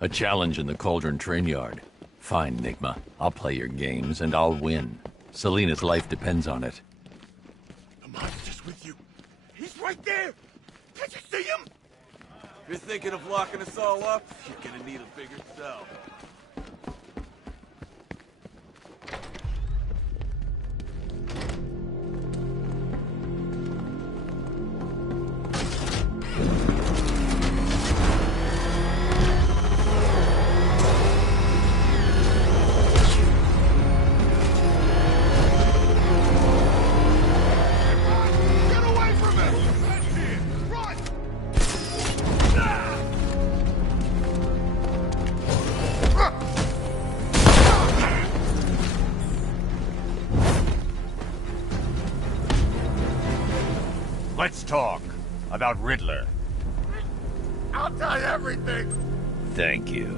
A challenge in the Cauldron train yard. Fine, Nigma. I'll play your games, and I'll win. Selena's life depends on it. The monster's with you. He's right there! Can't you see him? If you're thinking of locking us all up, you're gonna need a bigger cell. Let's talk about Riddler. I'll tell you everything! Thank you.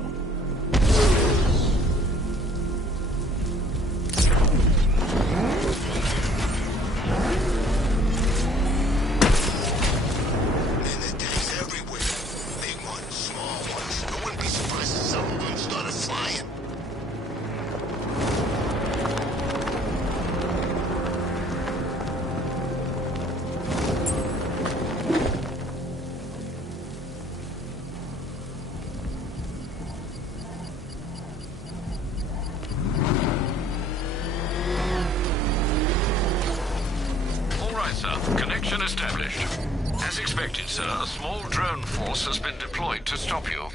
Connection established. As expected, sir, a small drone force has been deployed to stop you.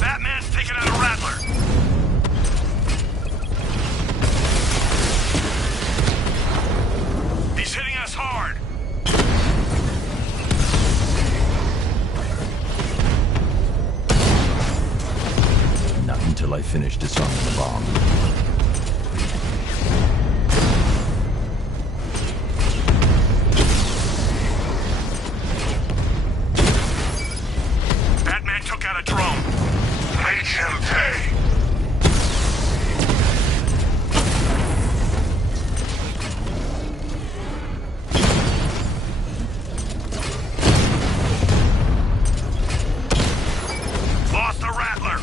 Batman's taking out a Rattler! He's hitting us hard! Not until I finish disarming the bomb. Batman took out a drone. Make him pay! Lost the Rattler!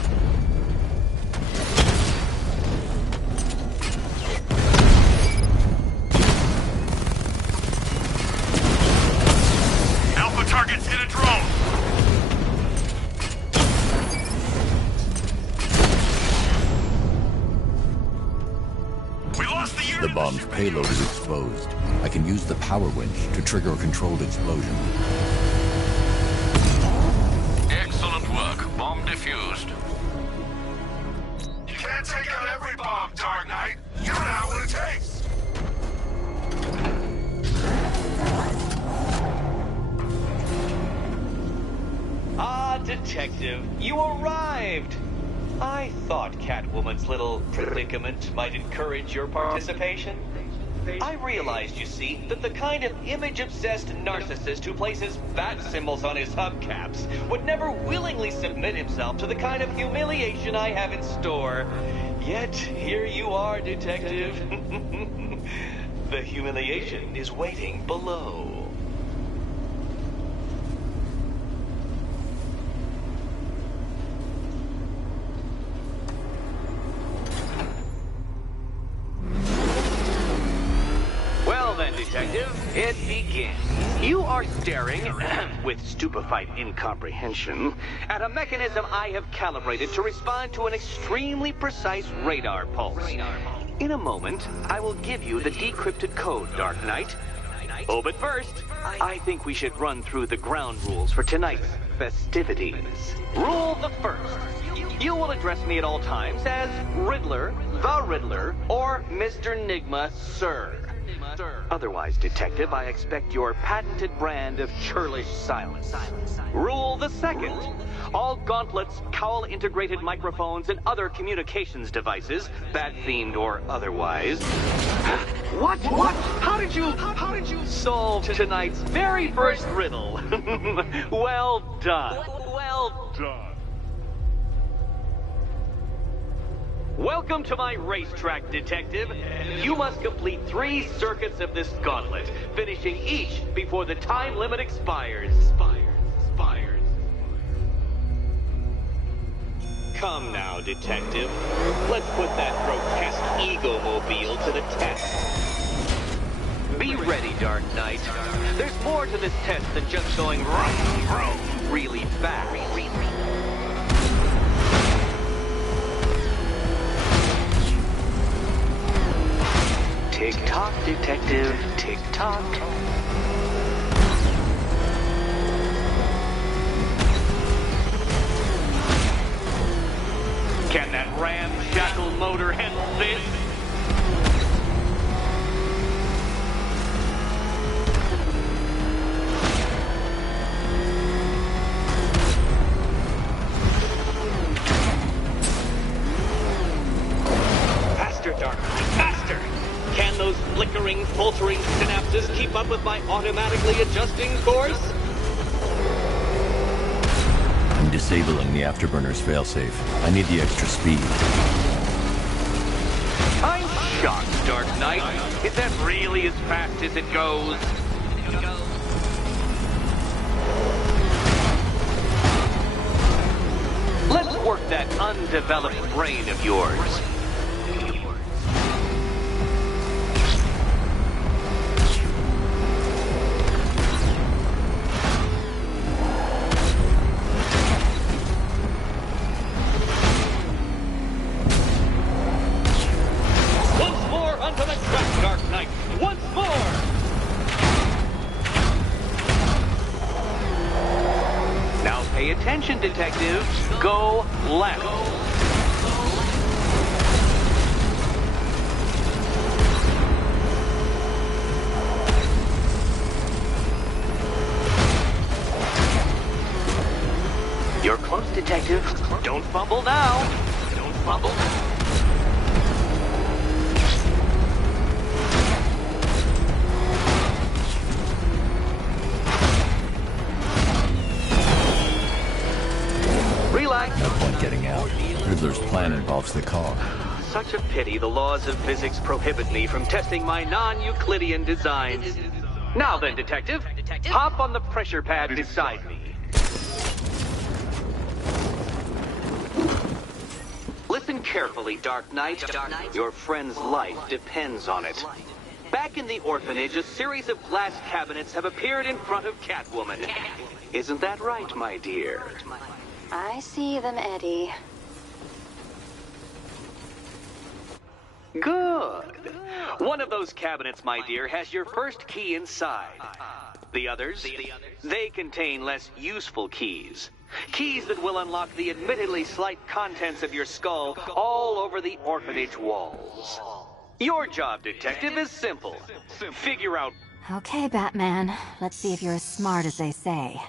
Alpha targets hit a drone! We lost the unit! The bomb's payload is exposed. I can use the power winch to trigger a controlled explosion. Excellent work. Bomb defused. You can't take out every bomb, Dark Knight. You know what it takes. Ah, Detective, you arrived! I thought Catwoman's little predicament might encourage your participation. I realized, you see, that the kind of image-obsessed narcissist who places bat symbols on his hubcaps would never willingly submit himself to the kind of humiliation I have in store. Yet, here you are, Detective. The humiliation is waiting below. Well then, Detective, it begins. You are staring, with stupefied incomprehension, at a mechanism I have calibrated to respond to an extremely precise radar pulse. In a moment, I will give you the decrypted code, Dark Knight. Oh, but first, I think we should run through the ground rules for tonight's festivities. Rule the first. You will address me at all times as Riddler, the Riddler, or Mr. Nigma, sir. Otherwise, Detective, I expect your patented brand of churlish silence. Rule the second. All gauntlets, cowl-integrated microphones, and other communications devices, bat-themed or otherwise. What? How did you solve tonight's very first riddle? Well done. Well done. Welcome to my racetrack, Detective. You must complete 3 circuits of this gauntlet, finishing each before the time limit expires. Come now, Detective. Let's put that grotesque ego-mobile to the test. Be ready, Dark Knight. There's more to this test than just going vroom, vroom really fast. Tick-tock, Detective, tick-tock. Can that ramshackle motor handle this? Faster, Dark Knight, faster! Can those flickering, faltering synapses keep up with my automatically adjusting course? I'm disabling the afterburner's failsafe. I need the extra speed. I'm shocked, Dark Knight. Is that really as fast as it goes? Let's work that undeveloped brain of yours. Attention, Detective. Go left. You're close, Detective. Don't fumble now. Don't fumble. No point getting out. Riddler's plan involves the car. Such a pity the laws of physics prohibit me from testing my non-Euclidean designs. Now then, Detective, hop on the pressure pad beside me. Listen carefully, Dark Knight. Your friend's life depends on it. Back in the orphanage, a series of glass cabinets have appeared in front of Catwoman. Isn't that right, my dear? I see them, Eddie. Good. One of those cabinets, my dear, has your first key inside. The others, they contain less useful keys. Keys that will unlock the admittedly slight contents of your skull all over the orphanage walls. Your job, Detective, is simple. Figure out... Okay, Batman. Let's see if you're as smart as they say.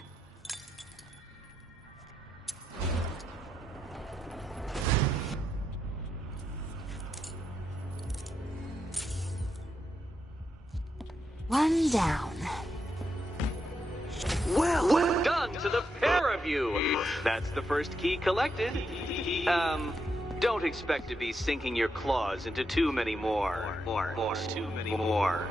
One down. Well done to the pair of you. That's the first key collected. Don't expect to be sinking your claws into too many more. Too many more.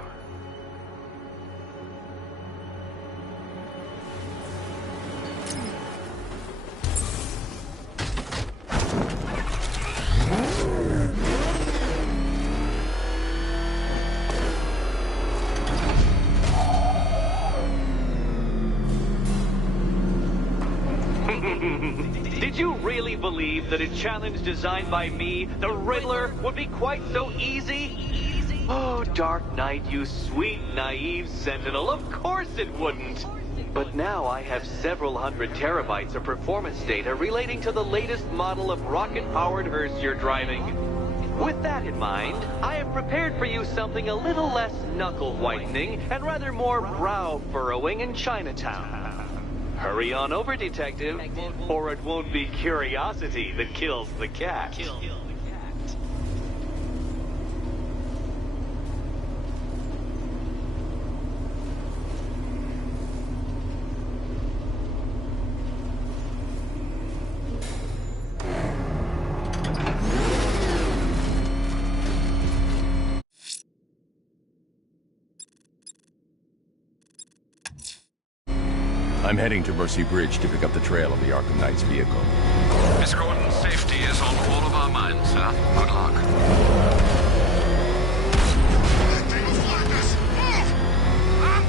Did you really believe that a challenge designed by me, the Riddler, would be quite so easy? Oh, Dark Knight, you sweet, naive sentinel, of course it wouldn't. But now I have several hundred terabytes of performance data relating to the latest model of rocket-powered hearse you're driving. With that in mind, I have prepared for you something a little less knuckle-whitening and rather more brow-furrowing in Chinatown. Hurry on over, Detective, or it won't be curiosity that kills the cat. I'm heading to Mercy Bridge to pick up the trail of the Arkham Knight's vehicle. Miss Gordon's safety is on all of our minds, sir. Good luck. That thing will flag us! Move! I'm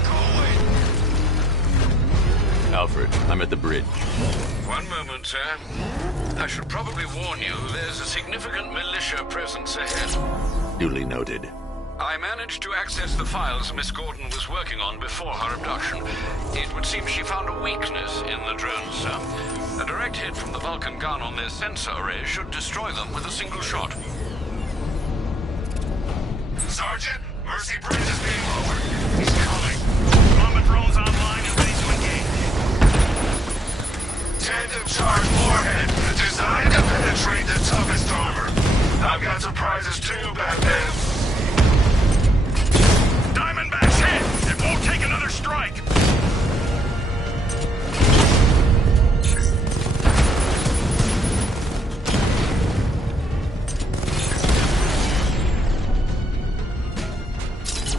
going! Alfred, I'm at the bridge. One moment, sir. I should probably warn you, there's a significant militia presence ahead. Duly noted. I managed to access the files Miss Gordon was working on before her abduction. It would seem she found a weakness in the drones, sir. A direct hit from the Vulcan gun on their sensor array should destroy them with a single shot. Sergeant, Mercy Bridge is being lowered. He's coming. Combat drones online and ready to engage. Tandem charge warhead, designed to penetrate the toughest armor. I've got surprises too, Batman. Diamondback's hit! It won't take another strike!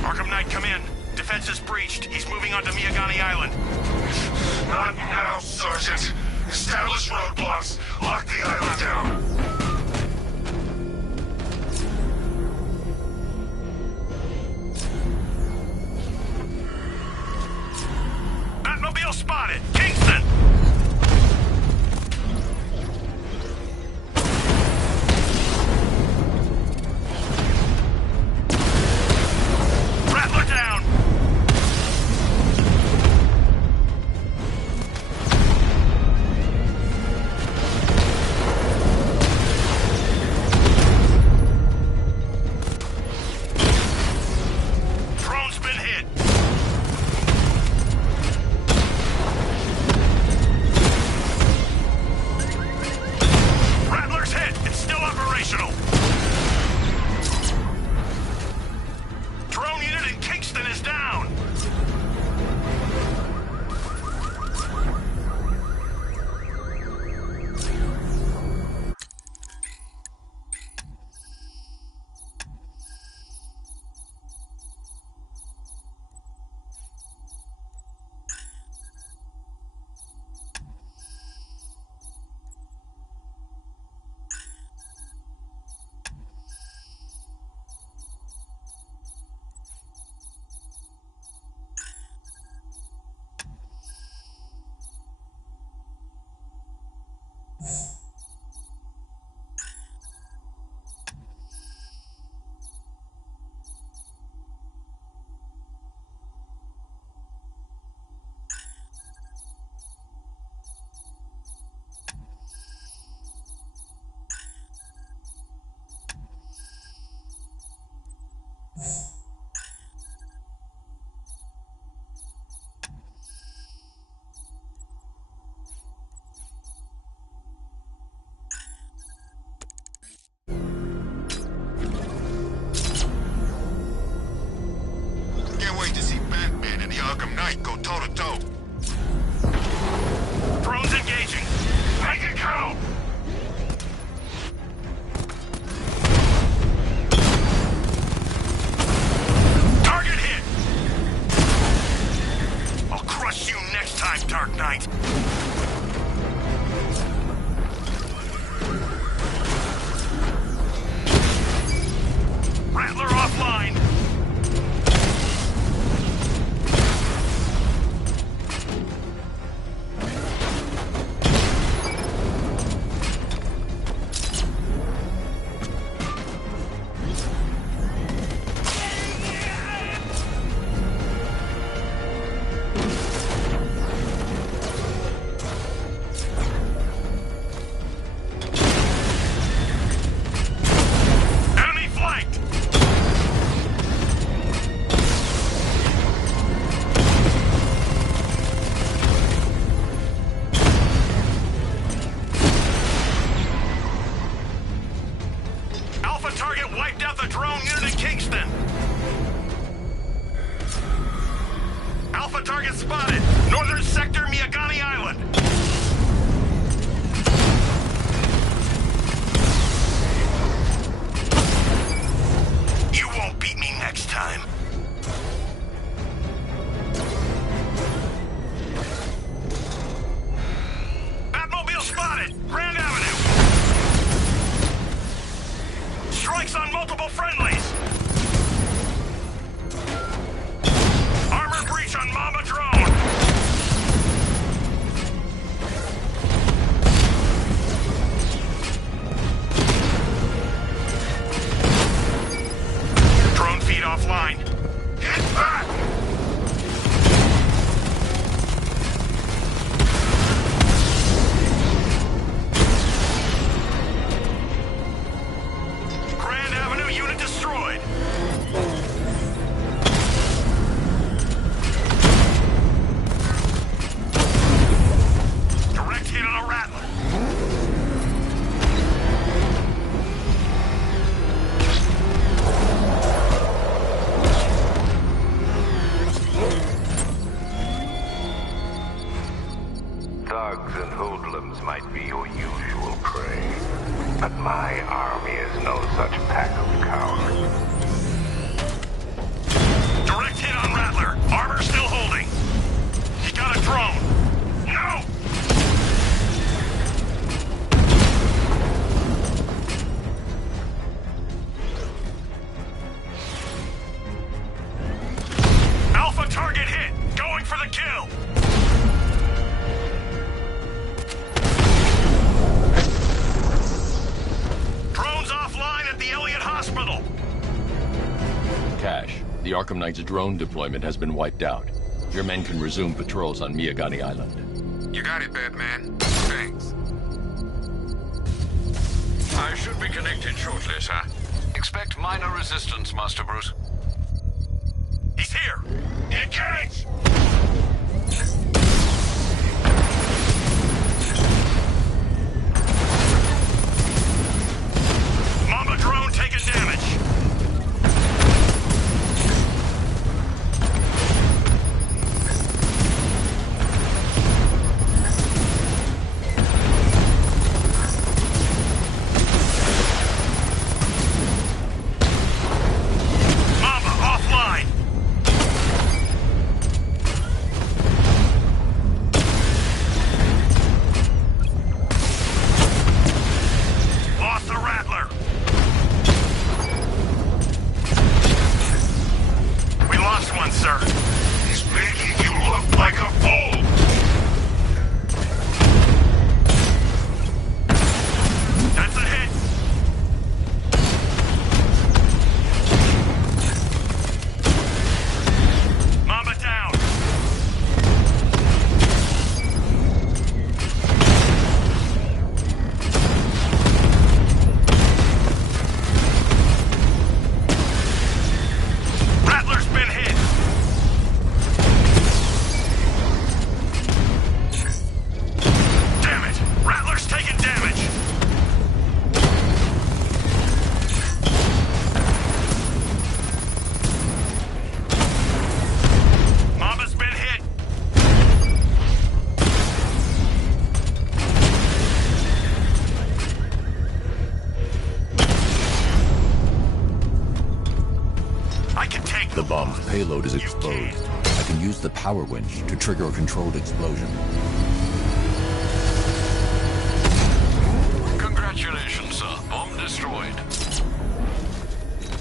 Arkham Knight, come in. Defense is breached. He's moving onto Miyagani Island. Not now, Sergeant. Establish roadblocks. Lock the island down. Batmobile spotted! Kingston! Rattler down! Drone's been hit! Rattler's hit! It's still operational! Drone unit in Kingston is down! Can't wait to see Batman and the Arkham Knight go toe-to-toe. Drones engaging. Make it count! Target hit! I'll crush you next time, Dark Knight. Rattler offline. friendlies! Armor breach on Mama drone! Drone feed offline. Get back! Grand Avenue unit destroyed. Direct hit on a Rattler. Thugs and hoodlums might be your usual prey, but my army is no such pack of cowards. Direct hit on Rattler. Armor still holding. He got a drone. No! Alpha target hit. Going for the kill. Drones offline at the Elliott Hospital. Cash, the Arkham Knight's drone deployment has been wiped out. Your men can resume patrols on Miyagani Island. You got it, Batman. Thanks. I should be connected shortly, sir. Expect minor resistance, Master Bruce. He's here. Engage! Mama drone taking damage. Mama offline. Lost the Rattler. We lost one, sir. He's making you look like a fool! That's a hit. Mama down. Rattler's been hit. Damn it! Rattler's taking damage. Mama's been hit. I can take The bomb's payload is exposed. I can use the power winch to trigger a controlled explosion. Congratulations, sir. Bomb destroyed.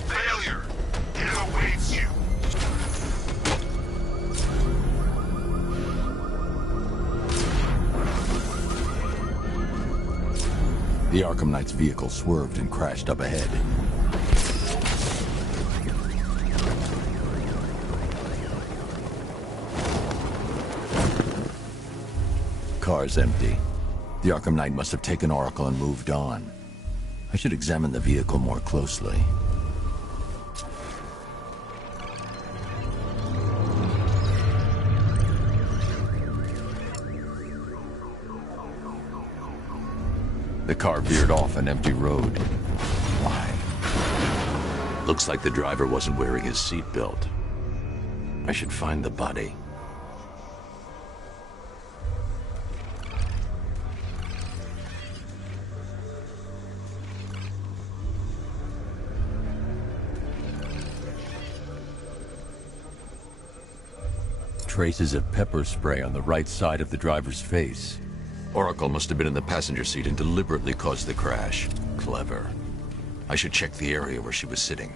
Failure! It awaits you! The Arkham Knight's vehicle swerved and crashed up ahead. Car's empty. The Arkham Knight must have taken Oracle and moved on. I should examine the vehicle more closely. The car veered off an empty road. Why? Looks like the driver wasn't wearing his seatbelt. I should find the body. Traces of pepper spray on the right side of the driver's face. Oracle must have been in the passenger seat and deliberately caused the crash. Clever. I should check the area where she was sitting.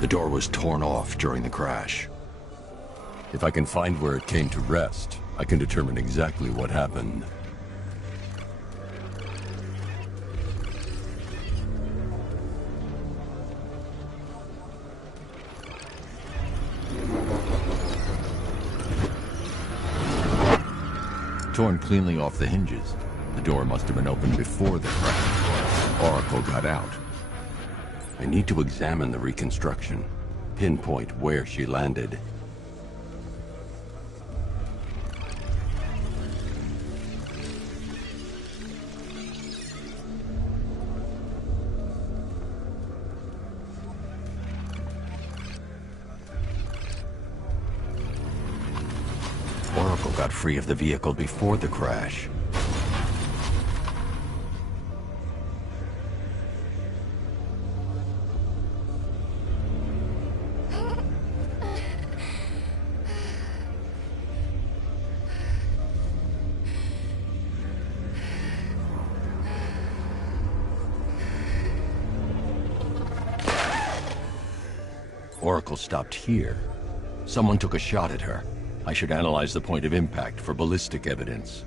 The door was torn off during the crash. If I can find where it came to rest, I can determine exactly what happened. Torn cleanly off the hinges. The door must have been opened before the crash. Oracle got out. I need to examine the reconstruction, pinpoint where she landed. Oracle got free of the vehicle before the crash. Oracle stopped here. Someone took a shot at her. I should analyze the point of impact for ballistic evidence.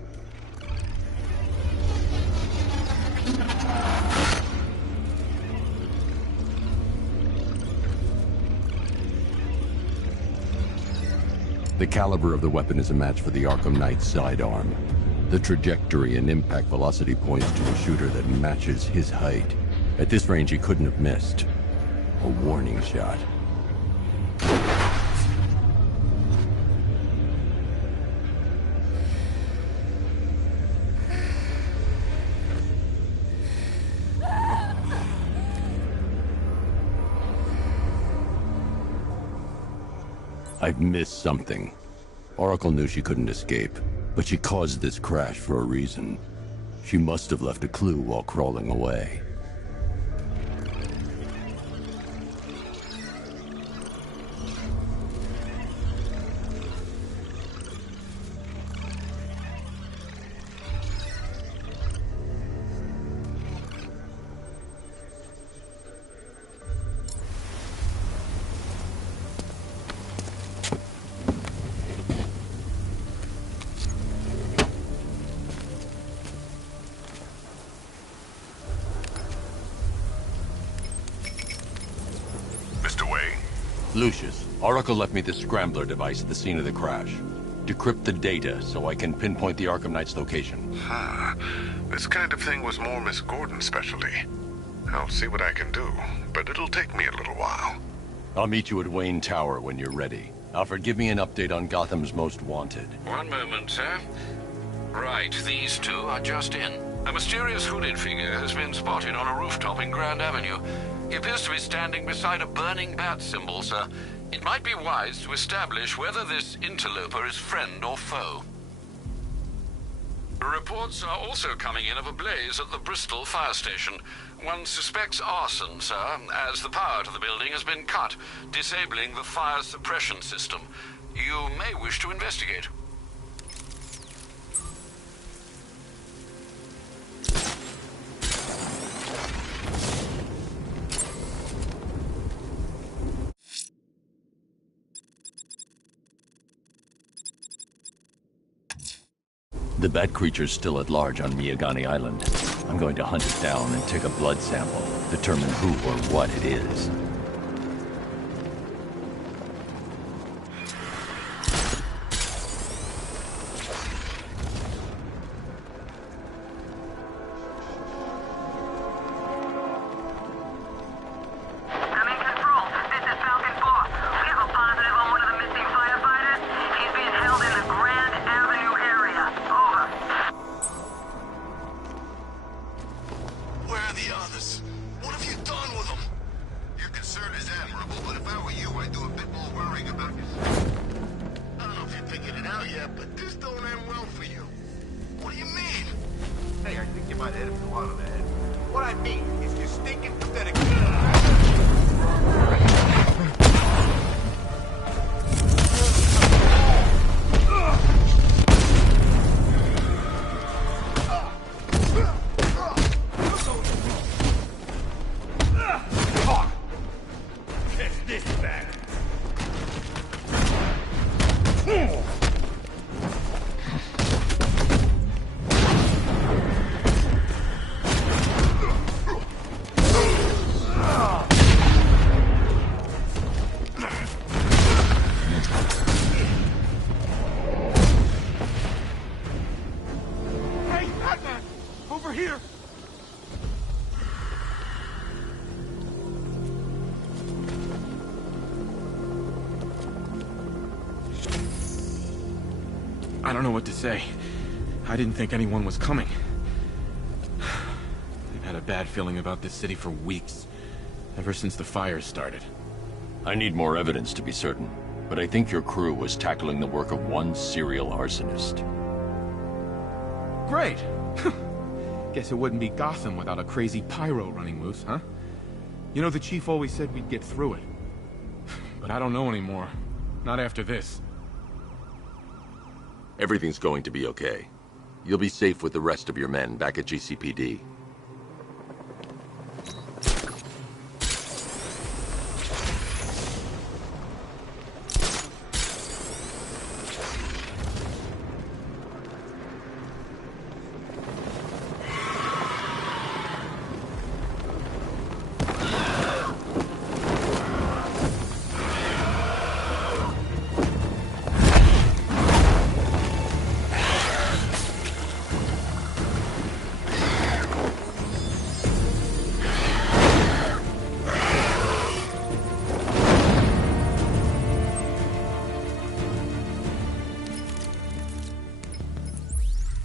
The caliber of the weapon is a match for the Arkham Knight's sidearm. The trajectory and impact velocity points to a shooter that matches his height. At this range, he couldn't have missed. A warning shot. I've missed something. Oracle knew she couldn't escape, but she caused this crash for a reason. She must have left a clue while crawling away. Lucius, Oracle left me the scrambler device at the scene of the crash. Decrypt the data so I can pinpoint the Arkham Knight's location. This kind of thing was more Miss Gordon's specialty. I'll see what I can do, but it'll take me a little while. I'll meet you at Wayne Tower when you're ready. Alfred, give me an update on Gotham's Most Wanted. One moment, sir. Right, these two are just in. A mysterious hooded figure has been spotted on a rooftop in Grand Avenue. He appears to be standing beside a burning bat symbol, sir. It might be wise to establish whether this interloper is friend or foe. Reports are also coming in of a blaze at the Bristol fire station. One suspects arson, sir, as the power to the building has been cut, disabling the fire suppression system. You may wish to investigate. The bat creature's still at large on Miyagani Island. I'm going to hunt it down and take a blood sample, determine who or what it is. What do you mean? Hey, I think you might have hit him a lot on the head. What I mean is you're stinking pathetic. I don't know what to say. I didn't think anyone was coming. I've had a bad feeling about this city for weeks. Ever since the fires started. I need more evidence to be certain, but I think your crew was tackling the work of one serial arsonist. Great! Guess it wouldn't be Gotham without a crazy pyro running loose, huh? You know, the chief always said we'd get through it. But I don't know anymore. Not after this. Everything's going to be okay. You'll be safe with the rest of your men back at GCPD.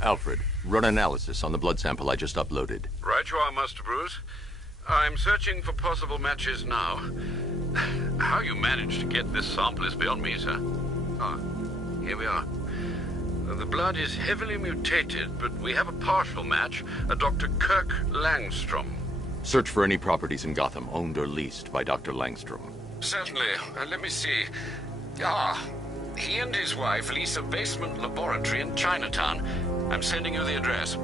Alfred, run analysis on the blood sample I just uploaded. Right you are, Master Bruce. I'm searching for possible matches now. How you managed to get this sample is beyond me, sir. Ah, here we are. The blood is heavily mutated, but we have a partial match, a Dr. Kirk Langstrom. Search for any properties in Gotham owned or leased by Dr. Langstrom. Certainly. Let me see. Ah, he and his wife lease a basement laboratory in Chinatown. I'm sending you the address.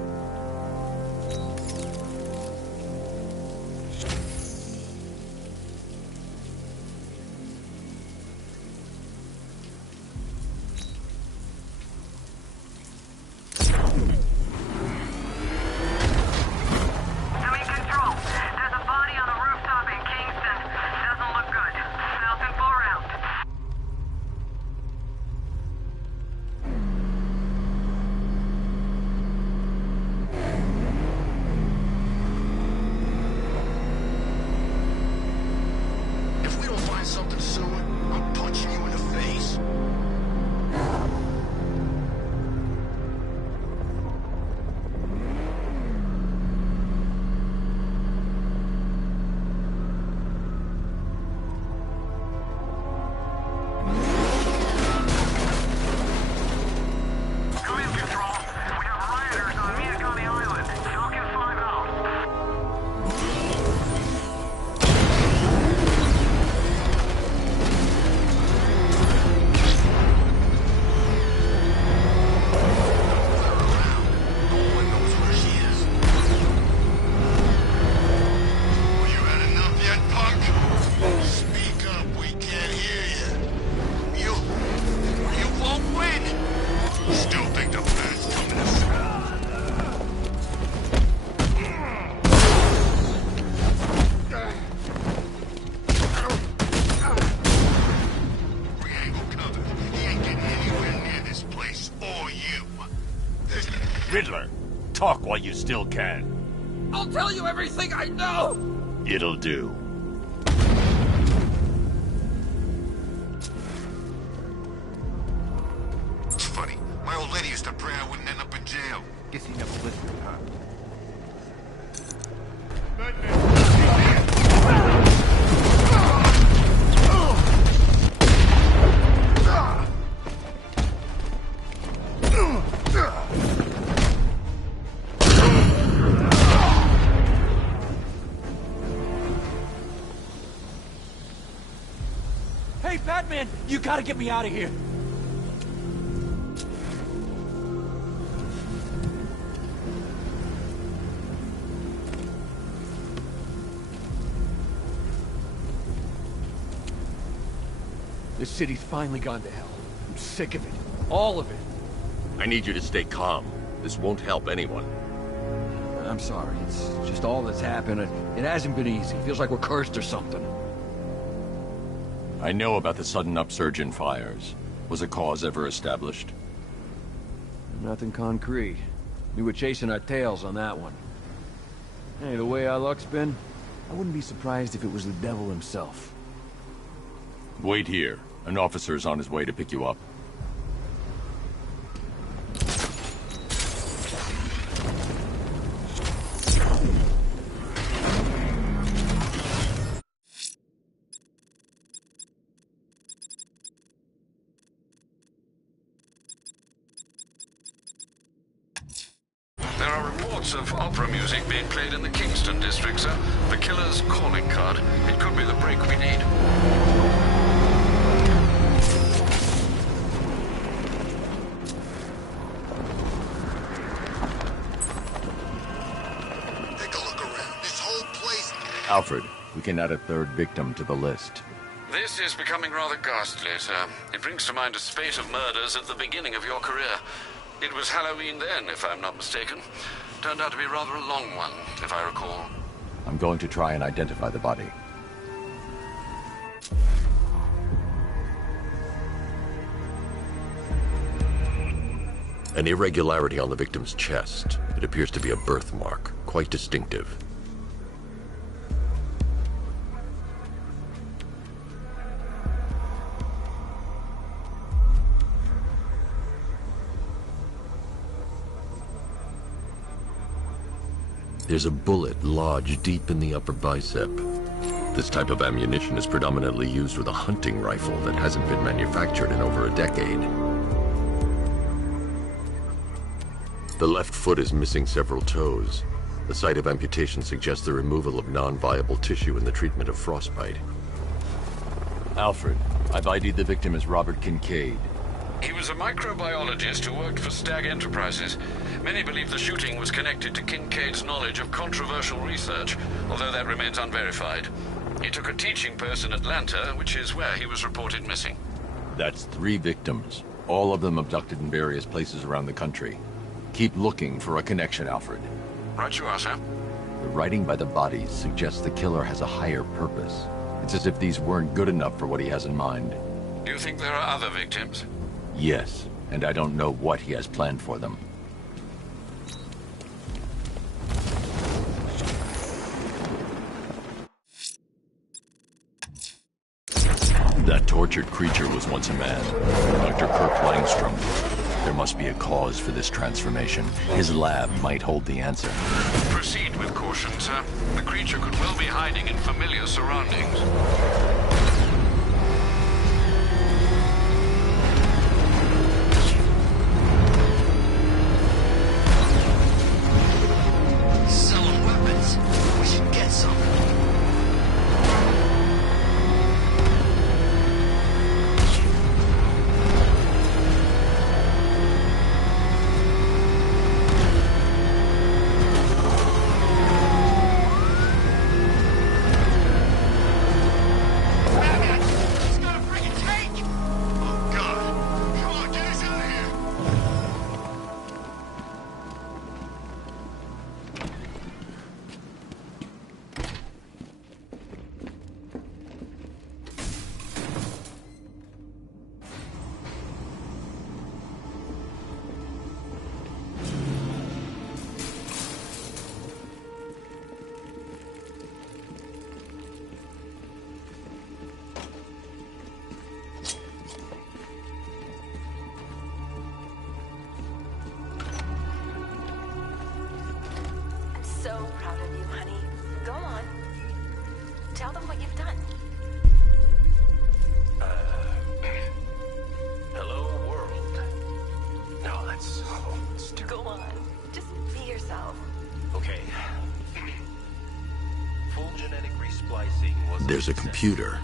Something soon, I'm punching you in the face. Come in, Control. We have rioters on Miyagani Island. Falcon 5 out. Riddler, talk while you still can. I'll tell you everything I know! It'll do. It's funny. My old lady used to pray I wouldn't end up in jail. Guess he never listened, huh? Batman, you gotta get me out of here. This city's finally gone to hell. I'm sick of it. All of it. I need you to stay calm. This won't help anyone. I'm sorry. It's just all that's happened. It hasn't been easy. It feels like we're cursed or something. I know about the sudden upsurge in fires. Was a cause ever established? Nothing concrete. We were chasing our tails on that one. Hey, the way our luck's been, I wouldn't be surprised if it was the devil himself. Wait here. An officer is on his way to pick you up. There are reports of opera music being played in the Kingston district, sir. The killer's calling card. It could be the break we need. Alfred, we can add a third victim to the list. This is becoming rather ghastly, sir. It brings to mind a spate of murders at the beginning of your career. It was Halloween then, if I'm not mistaken. Turned out to be rather a long one, if I recall. I'm going to try and identify the body. An irregularity on the victim's chest. It appears to be a birthmark, quite distinctive. There's a bullet lodged deep in the upper bicep. This type of ammunition is predominantly used with a hunting rifle that hasn't been manufactured in over a decade. The left foot is missing several toes. The site of amputation suggests the removal of non-viable tissue in the treatment of frostbite. Alfred, I've ID'd the victim as Robert Kincaid. He was a microbiologist who worked for Stag Enterprises. Many believe the shooting was connected to Kincaid's knowledge of controversial research, although that remains unverified. He took a teaching post in Atlanta, which is where he was reported missing. That's 3 victims, all of them abducted in various places around the country. Keep looking for a connection, Alfred. Right you are, sir. The writing by the bodies suggests the killer has a higher purpose. It's as if these weren't good enough for what he has in mind. Do you think there are other victims? Yes, and I don't know what he has planned for them. That tortured creature was once a man, Dr. Kirk Langstrom. There must be a cause for this transformation. His lab might hold the answer. Proceed with caution, sir. The creature could well be hiding in familiar surroundings. Selling weapons. We should get some. So proud of you, honey. Go on. Tell them what you've done. Hello, world. No, that's so stupid. Go on. Just be yourself. Okay. Full genetic resplicing was There's a computer.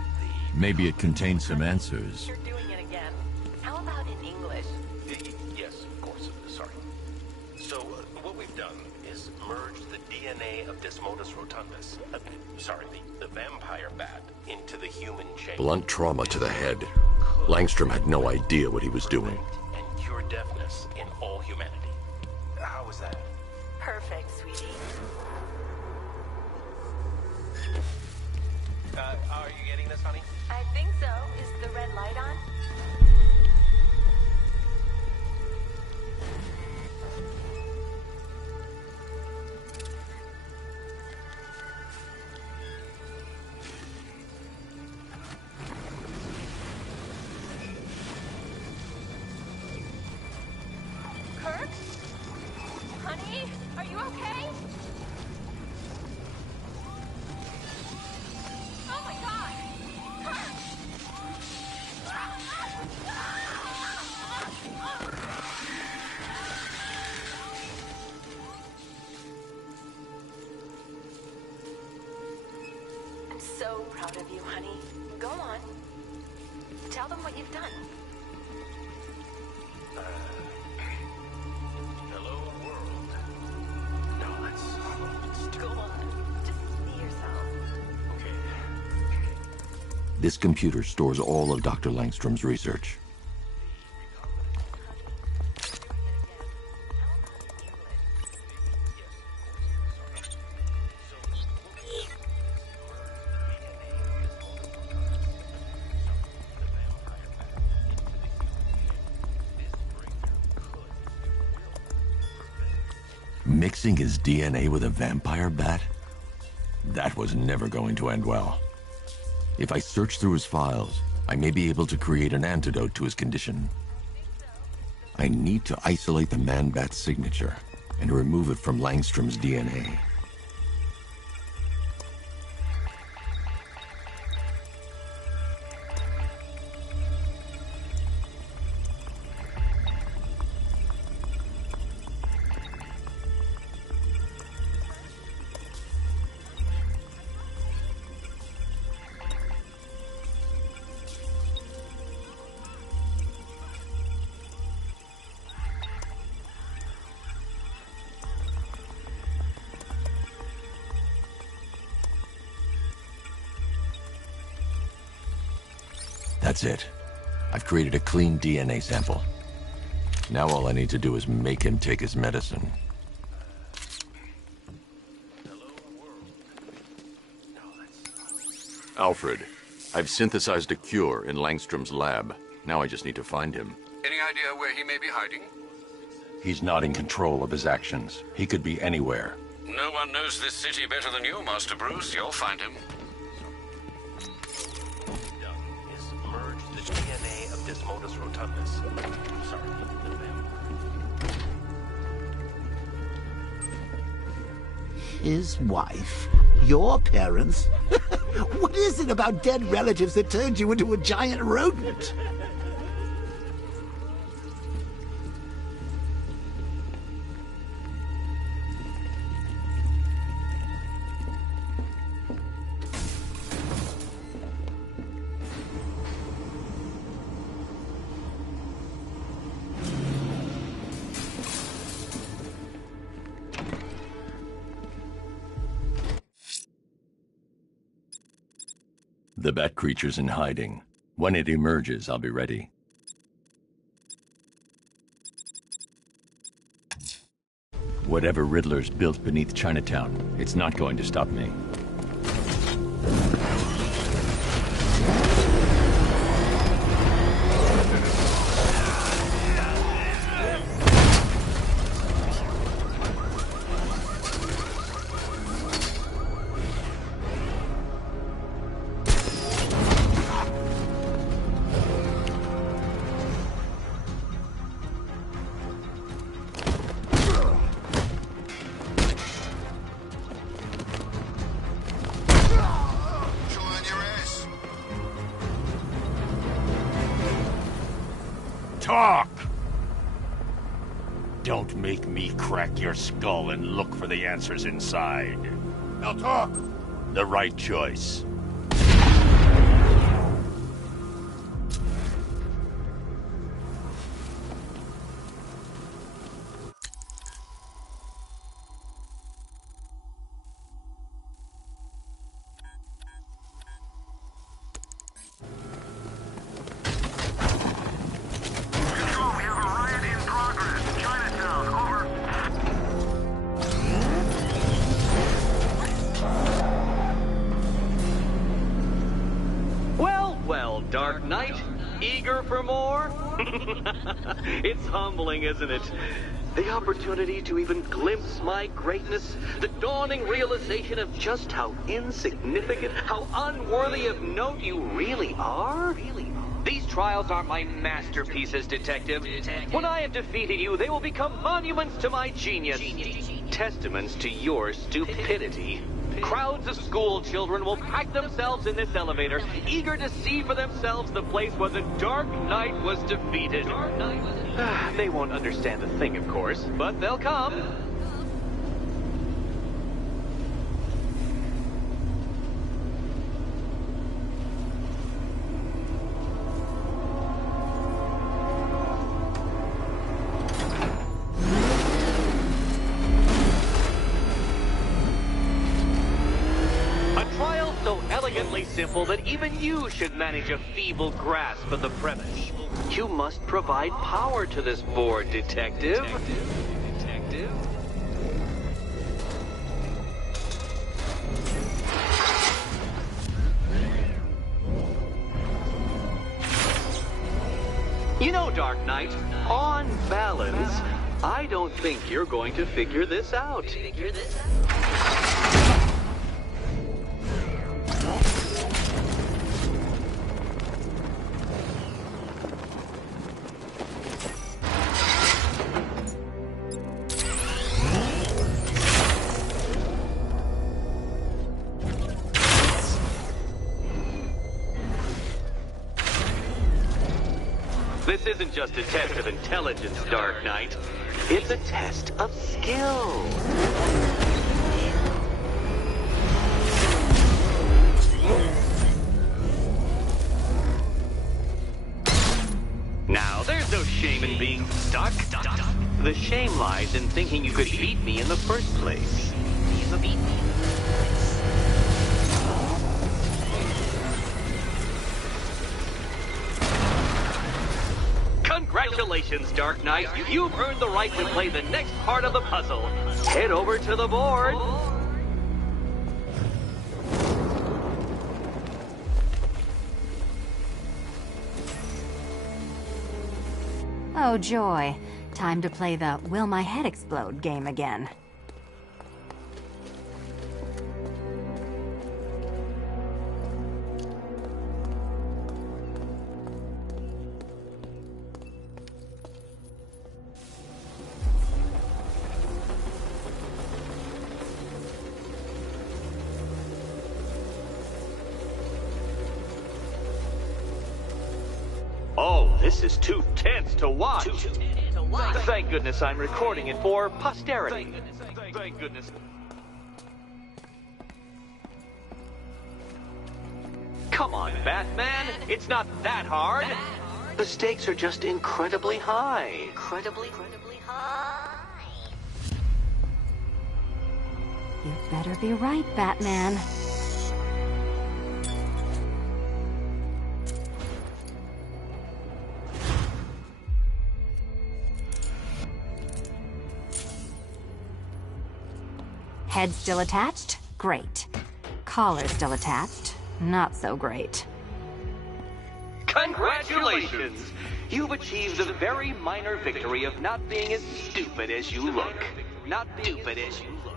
Maybe it contains some answers. You're doing it again. How about in English? Yes, of course. Sorry. So, what we've done is merge the DNA of Desmodus rotundus, the vampire bat, into the human chain. Blunt trauma to the head. Langstrom had no idea what he was doing. And cure deafness in all humanity. How was that? Perfect, sweetie. Are you getting this, honey? I think so. Is the red light on? Kirk? Honey? Are you okay? Oh my god! Kirk! I'm so proud of you, honey. Go on. Tell them what you've done. Hello, world. No, that's... Go on. Just be yourself. Okay. This computer stores all of Dr. Langstrom's research. Mixing his DNA with a vampire bat? That was never going to end well. If I search through his files, I may be able to create an antidote to his condition. I need to isolate the man-bat's signature and remove it from Langstrom's DNA. That's it. I've created a clean DNA sample. Now all I need to do is make him take his medicine. Alfred, I've synthesized a cure in Langstrom's lab. Now I just need to find him. Any idea where he may be hiding? He's not in control of his actions. He could be anywhere. No one knows this city better than you, Master Bruce. You'll find him. Is merge the DNA of Desmodus rotundus. The vampire. His wife? Your parents? What is it about dead relatives that turned you into a giant rodent? The bat creature's in hiding. When it emerges, I'll be ready. Whatever Riddler's built beneath Chinatown, it's not going to stop me. Talk! Don't make me crack your skull and look for the answers inside. Now talk! The right choice. Dark Knight. Eager for more? It's humbling, isn't it? The opportunity to even glimpse my greatness, the dawning realization of just how insignificant, how unworthy of note you really are. These trials are my masterpieces, Detective. When I have defeated you, they will become monuments to my genius, testaments to your stupidity. Crowds of school children will pack themselves in this elevator, eager to see for themselves the place where the Dark Knight was defeated. They won't understand a thing, of course, but they'll come. Simple that even you should manage a feeble grasp of the premise. You must provide power to this board, Detective. You know, Dark Knight, on balance, I don't think you're going to figure this out. This isn't just a test of intelligence, Dark Knight. It's a test of skill. Now, there's no shame in being stuck. The shame lies in thinking you could beat me in the first place. Congratulations, Dark Knight. You've earned the right to play the next part of the puzzle. Head over to the board. Oh, joy. Time to play the Will My Head Explode game again. Oh, this is too tense to watch. Thank goodness I'm recording it for posterity. Thank goodness. Come on, Batman. It's not that hard. The stakes are just incredibly high. Incredibly high. You better be right, Batman. Head still attached? Great. Collar still attached? Not so great. Congratulations! You've achieved the very minor victory of not being as stupid as you look. Not stupid as you look.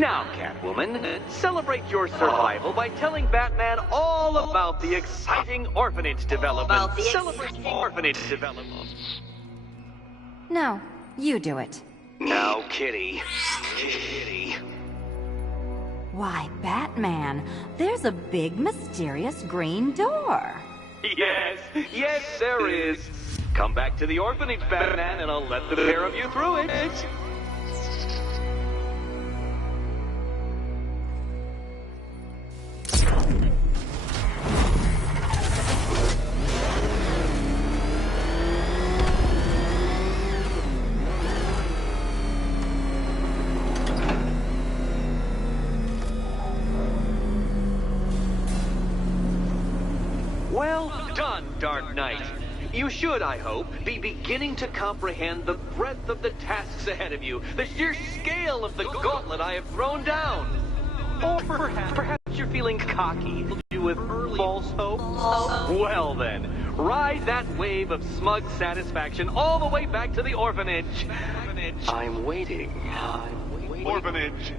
Now, Catwoman, celebrate your survival by telling Batman all about the exciting orphanage development. Celebrate orphanage development. No, you do it. Now, Kitty. Kitty. Why, Batman, there's a big, mysterious green door. Yes, there is. Come back to the orphanage, Batman, and I'll let the pair of you through it. Well done, Dark Knight. You should, I hope, be beginning to comprehend the breadth of the tasks ahead of you, the sheer scale of the gauntlet I have thrown down. Or perhaps Aren't you feeling cocky? You with false hope? Well then, ride that wave of smug satisfaction all the way back to the orphanage. I'm waiting. Orphanage.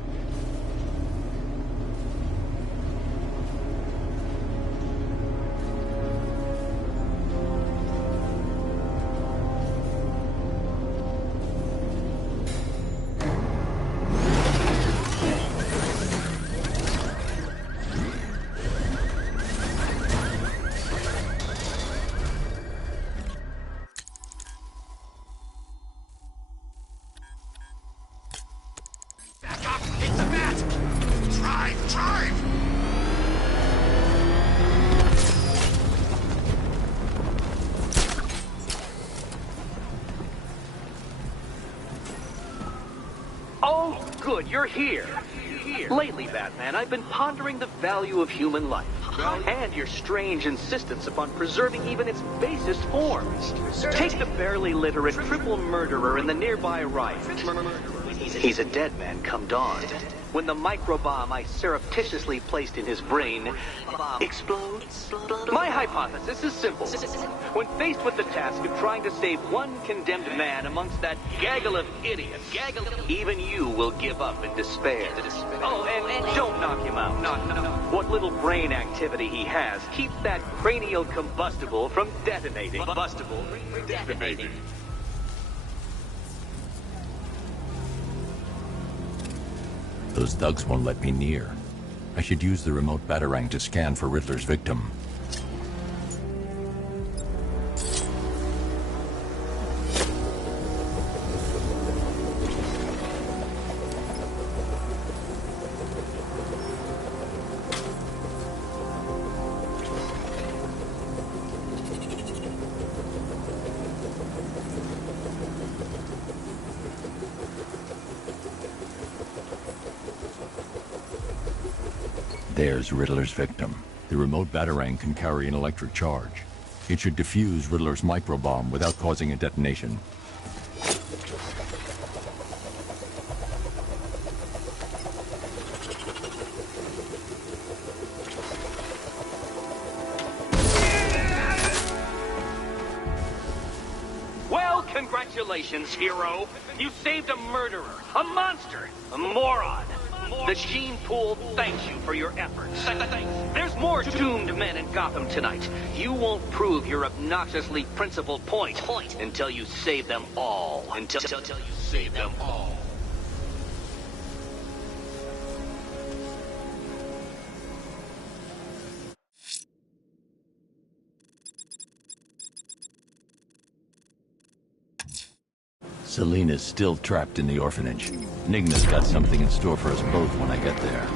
Oh, good, you're here. Lately, Batman, I've been pondering the value of human life. And your strange insistence upon preserving even its basest forms. Take the barely literate triple murderer in the nearby riot. He's a dead man come dawn. When the microbomb I surreptitiously placed in his brain explodes. My hypothesis is simple. When faced with the task of trying to save one condemned man amongst that gaggle of idiots, even you will give up in despair. Oh, and don't knock him out. What little brain activity he has keeps that cranial combustible from detonating. Detonating. Those thugs won't let me near. I should use the remote batarang to scan for Riddler's victim. There's Riddler's victim. The remote batarang can carry an electric charge. It should defuse Riddler's microbomb without causing a detonation. Well, congratulations, hero. You saved a murderer, a monster, a moron. The gene pool thanks you for your efforts. There's more doomed men in Gotham tonight. You won't prove your obnoxiously principled point until you save them all. Until you save them all. Selina's still trapped in the orphanage. Nigma's got something in store for us both when I get there.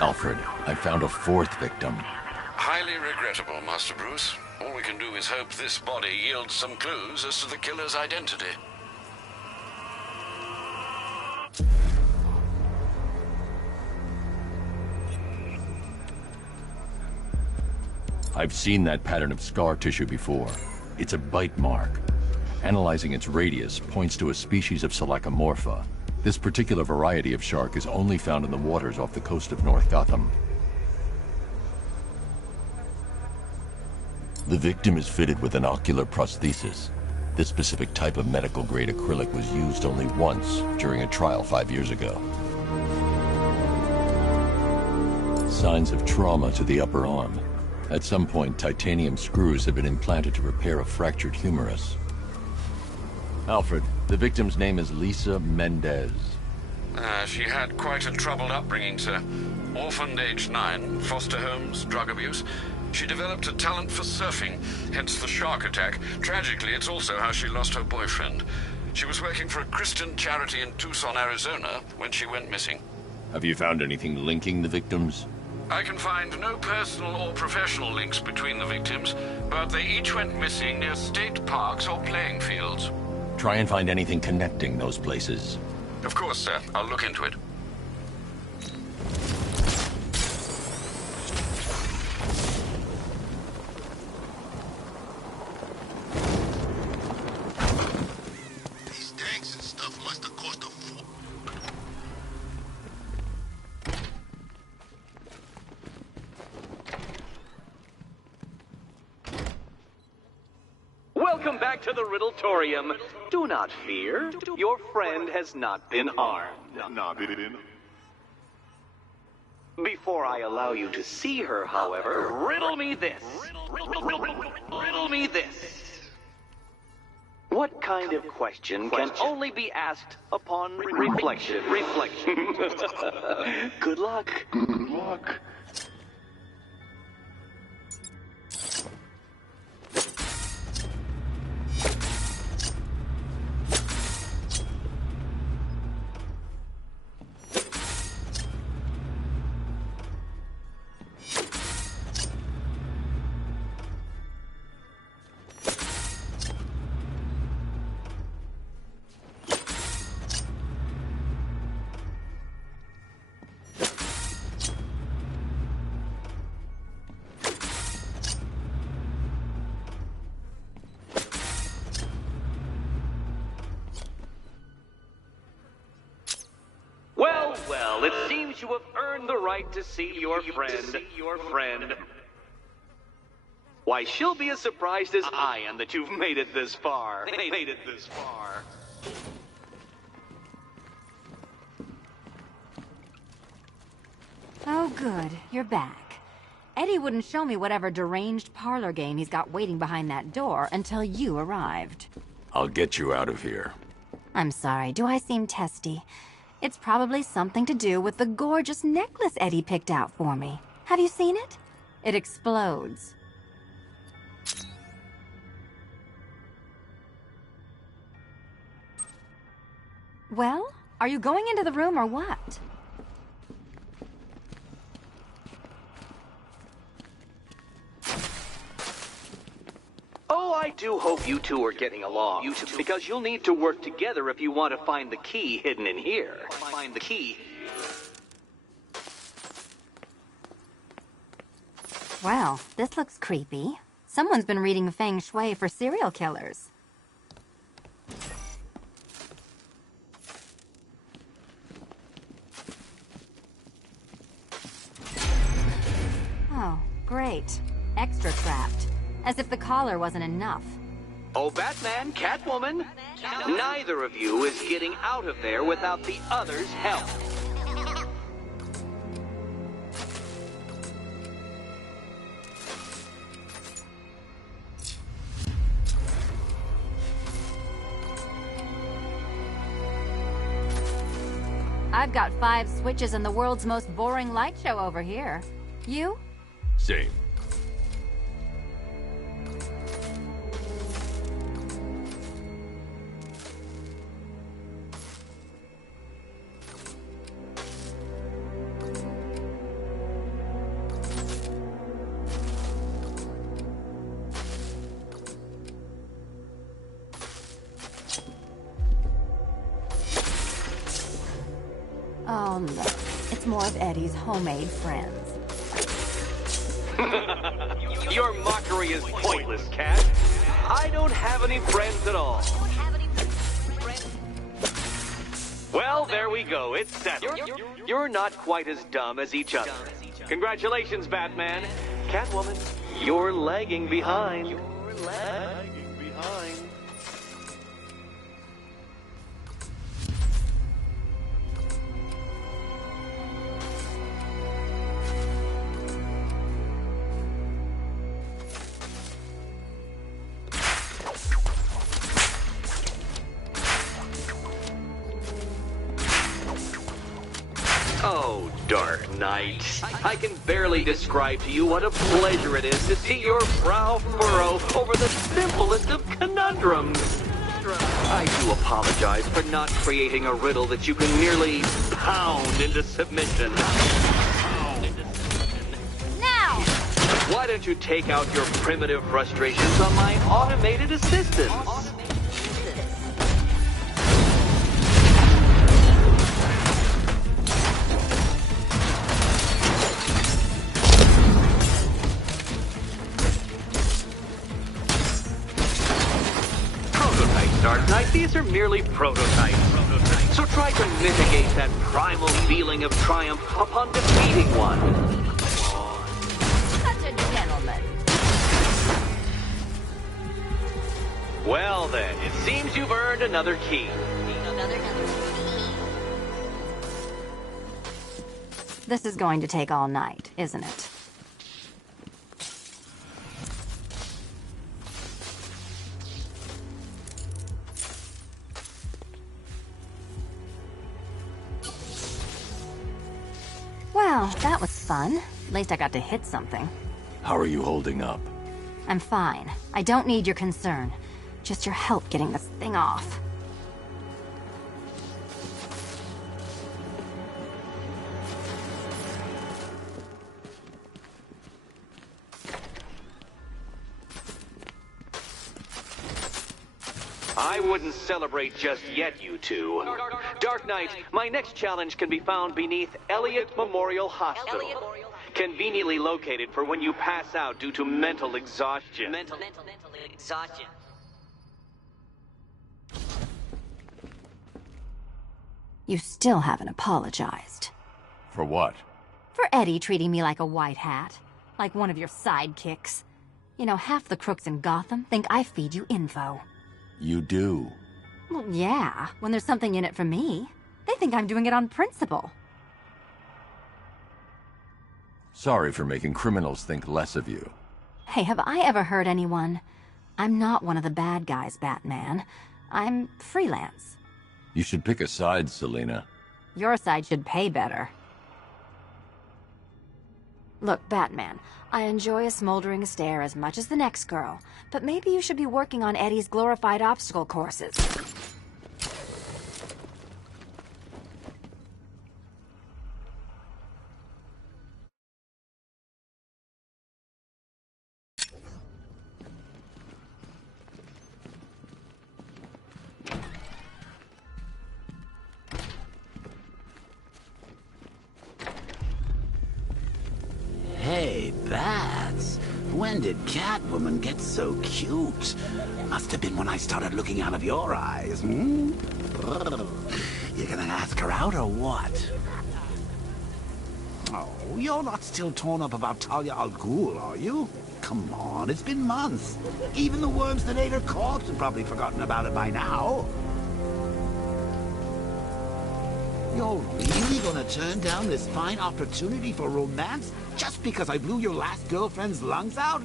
Alfred, I found a fourth victim. Highly regrettable, Master Bruce. All we can do is hope this body yields some clues as to the killer's identity. I've seen that pattern of scar tissue before. It's a bite mark. Analyzing its radius points to a species of Selachomorpha. This particular variety of shark is only found in the waters off the coast of North Gotham. The victim is fitted with an ocular prosthesis. This specific type of medical-grade acrylic was used only once during a trial 5 years ago. Signs of trauma to the upper arm. At some point, titanium screws have been implanted to repair a fractured humerus. Alfred, the victim's name is Lisa Mendez. She had quite a troubled upbringing, sir. Orphaned age 9, foster homes, drug abuse. She developed a talent for surfing, hence the shark attack. Tragically, it's also how she lost her boyfriend. She was working for a Christian charity in Tucson, Arizona, when she went missing. Have you found anything linking the victims? I can find no personal or professional links between the victims, but they each went missing near state parks or playing fields. Try and find anything connecting those places. Of course, sir. I'll look into it. These tanks and stuff must have cost a fool. Welcome back to the Riddletorium. Do not fear. Your friend has not been harmed. Before I allow you to see her, however, riddle me this. Riddle me this. What kind of question can only be asked upon reflection? Good luck. Good luck. Well, it seems you have earned the right to see your friend. Why, she'll be as surprised as I am that you've made it this far. Oh, good. You're back. Eddie wouldn't show me whatever deranged parlor game he's got waiting behind that door until you arrived. I'll get you out of here. I'm sorry, do I seem testy? It's probably something to do with the gorgeous necklace Eddie picked out for me. Have you seen it? It explodes. Well, are you going into the room or what? Oh, I do hope you two are getting along. Because you'll need to work together if you want to find the key hidden in here. Find the key. Well, this looks creepy. Someone's been reading feng shui for serial killers. Oh, great. Extra trapped. As if the collar wasn't enough. Oh, Batman, Catwoman, neither of you is getting out of there without the other's help. I've got 5 switches and the world's most boring light show over here. You? Same. Oh, look. It's more of Eddie's homemade friends. Your mockery is pointless, Cat. I don't have any friends at all. Well, there we go. It's settled. You're not quite as dumb as each other. Congratulations, Batman. Catwoman, you're lagging behind. Oh, Dark Knight. I can barely describe to you what a pleasure it is to see your brow furrow over the simplest of conundrums. I do apologize for not creating a riddle that you can merely pound into submission. Now! Why don't you take out your primitive frustrations on my automated assistants? Dark Knight, these are merely prototypes. So try to mitigate that primal feeling of triumph upon defeating one. Such a gentleman. Well then, it seems you've earned another key. This is going to take all night, isn't it? Well, that was fun. At least I got to hit something. How are you holding up? I'm fine. I don't need your concern. Just your help getting this thing off. I wouldn't celebrate just yet, you two. Dark Knight, my next challenge can be found beneath Elliott Memorial Hospital. Conveniently located for when you pass out due to mental exhaustion. Mental exhaustion. You still haven't apologized. For what? For Eddie treating me like a white hat. Like one of your sidekicks. You know, half the crooks in Gotham think I feed you info. You do. Well, yeah, when there's something in it for me. They think I'm doing it on principle. Sorry for making criminals think less of you. Hey, have I ever hurt anyone? I'm not one of the bad guys, Batman. I'm freelance. You should pick a side, Selina. Your side should pay better. Look, Batman, I enjoy a smoldering stare as much as the next girl, but maybe you should be working on Eddie's glorified obstacle courses. Hey, Bats. When did Catwoman get so cute? Must have been when I started looking out of your eyes, hmm? You gonna ask her out or what? Oh, you're not still torn up about Talia al Ghul, are you? Come on, it's been months. Even the worms that ate her corpse have probably forgotten about it by now. You're really gonna turn down this fine opportunity for romance just because I blew your last girlfriend's lungs out?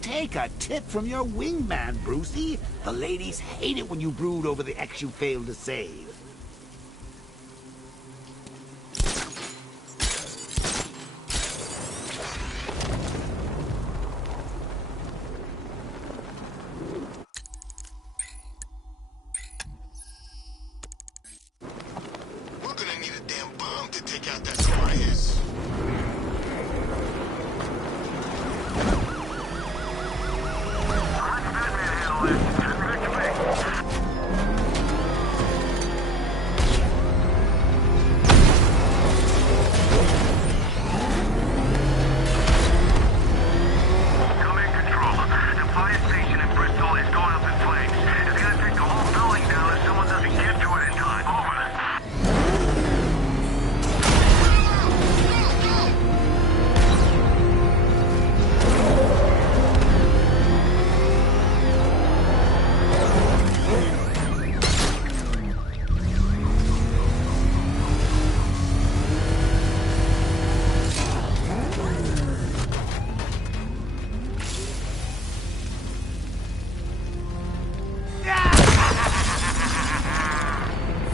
Take a tip from your wingman, Brucey. The ladies hate it when you brood over the ex you failed to save. We're gonna need a damn bomb to take out that car of his.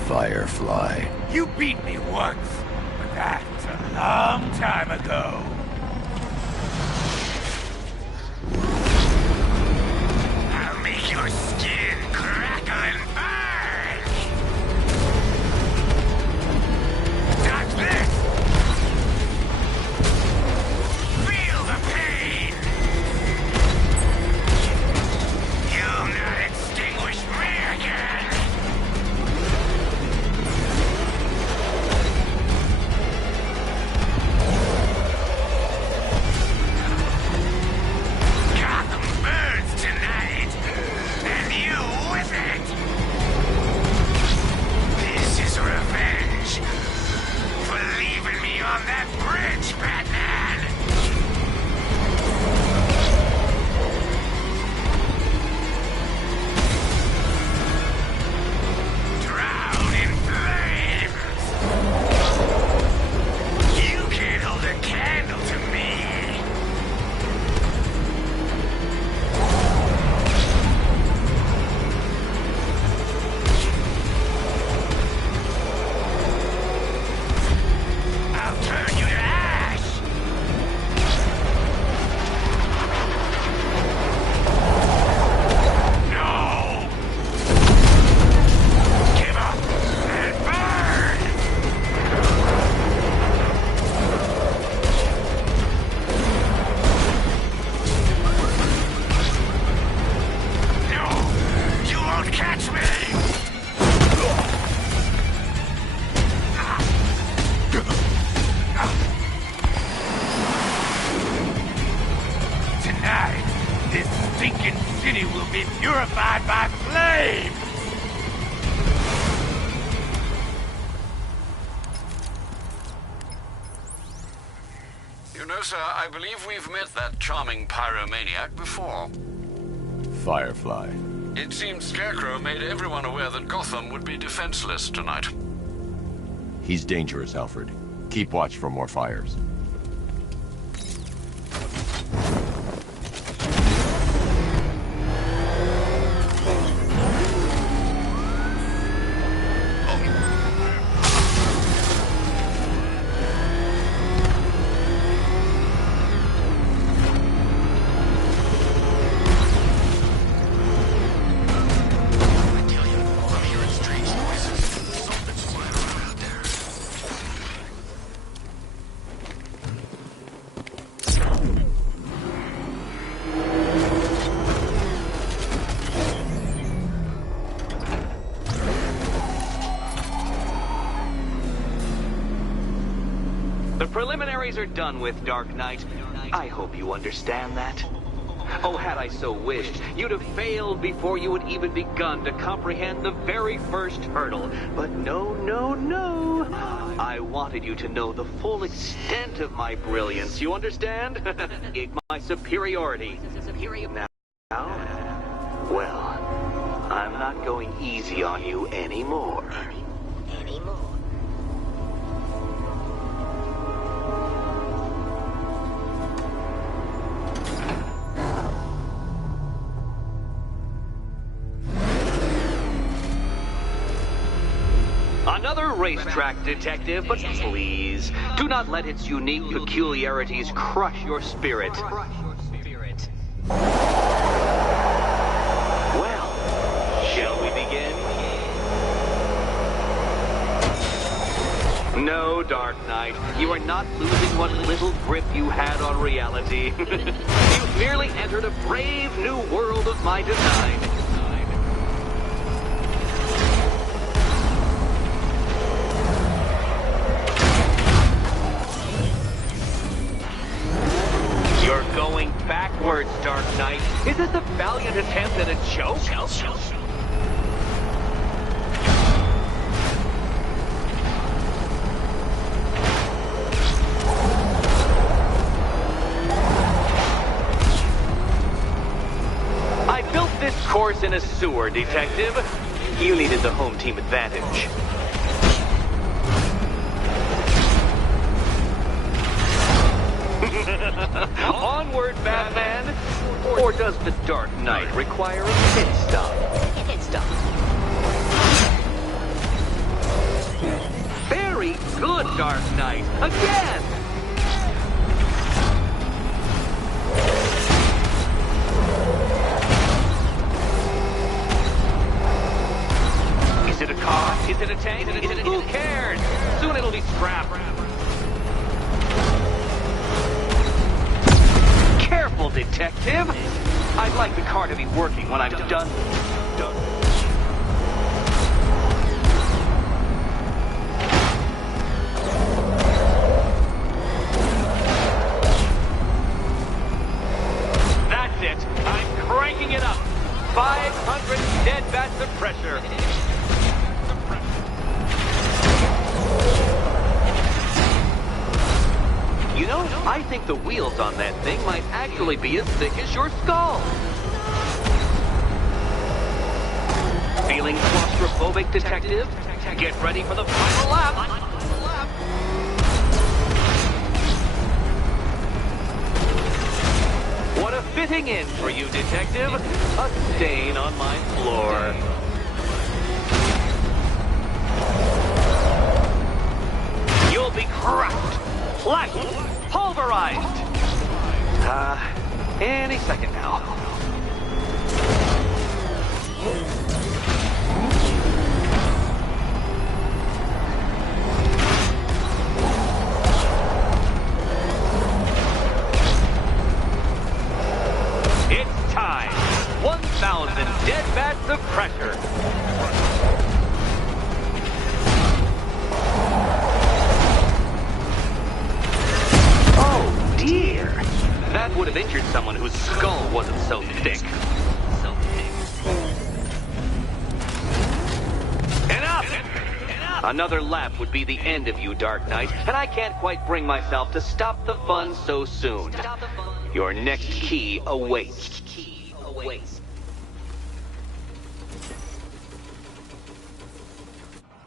Firefly. You beat me once, but that Long time ago. I'll make your skin crackle and burn! Dodge this! Feel the pain! You'll not extinguish me again! Gotham burns tonight, and you with it! This is revenge for leaving me on that bridge, Batman! Drown in flames! You can't hold a candle to me! I'll turn you to ash! No! Give up and burn! No! You won't catch me! Tonight, this stinking city will be purified by flame! You know, sir, I believe we've met that charming pyromaniac before. Firefly. It seems Scarecrow made everyone aware that Gotham would be defenseless tonight. He's dangerous, Alfred. Keep watch for more fires. The preliminaries are done with, Dark Knight. I hope you understand that. Oh, had I so wished, you'd have failed before you had even begun to comprehend the very first hurdle. But no, no, no. I wanted you to know the full extent of my brilliance, you understand? My superiority. Now, well, I'm not going easy on you anymore. Another racetrack detective, but please, do not let its unique peculiarities crush your spirit. Well, shall we begin? No, Dark Knight, you are not losing what little grip you had on reality. You've merely entered a brave new world of my design. You're going backwards, Dark Knight. Is this a valiant attempt at a joke? I built this course in a sewer, Detective. You needed the home team advantage. Onward, Batman! Or does the Dark Knight require a pit stop? Pit stop. Very Very good, Dark Knight. Again! Is it a car? Is it a tank? Who cares? Soon it'll be scrapped. Careful, detective! I'd like the car to be working when I'm done. That's it. I'm cranking it up. 500 dead bats of pressure. You know, I think the wheels on that thing might actually be as thick as your skull. Feeling claustrophobic, detective? Get ready for the final lap. What a fitting end for you, detective. A stain on my floor. You'll be crushed, flattened, pulverized. Any second now. It's time. 1,000 dead bats of pressure. Oh, dear. That would have injured someone whose skull wasn't so thick. Enough! Another lap would be the end of you, Dark Knight, and I can't quite bring myself to stop the fun so soon. Your next key awaits.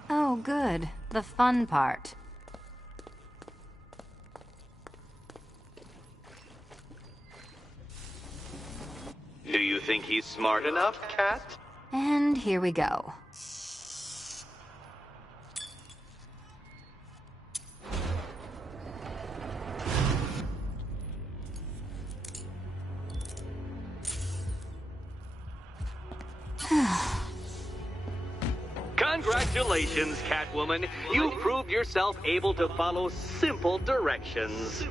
Oh, good. The fun part. Do you think he's smart enough, Cat? And here we go. Congratulations, Catwoman. You proved yourself able to follow simple directions.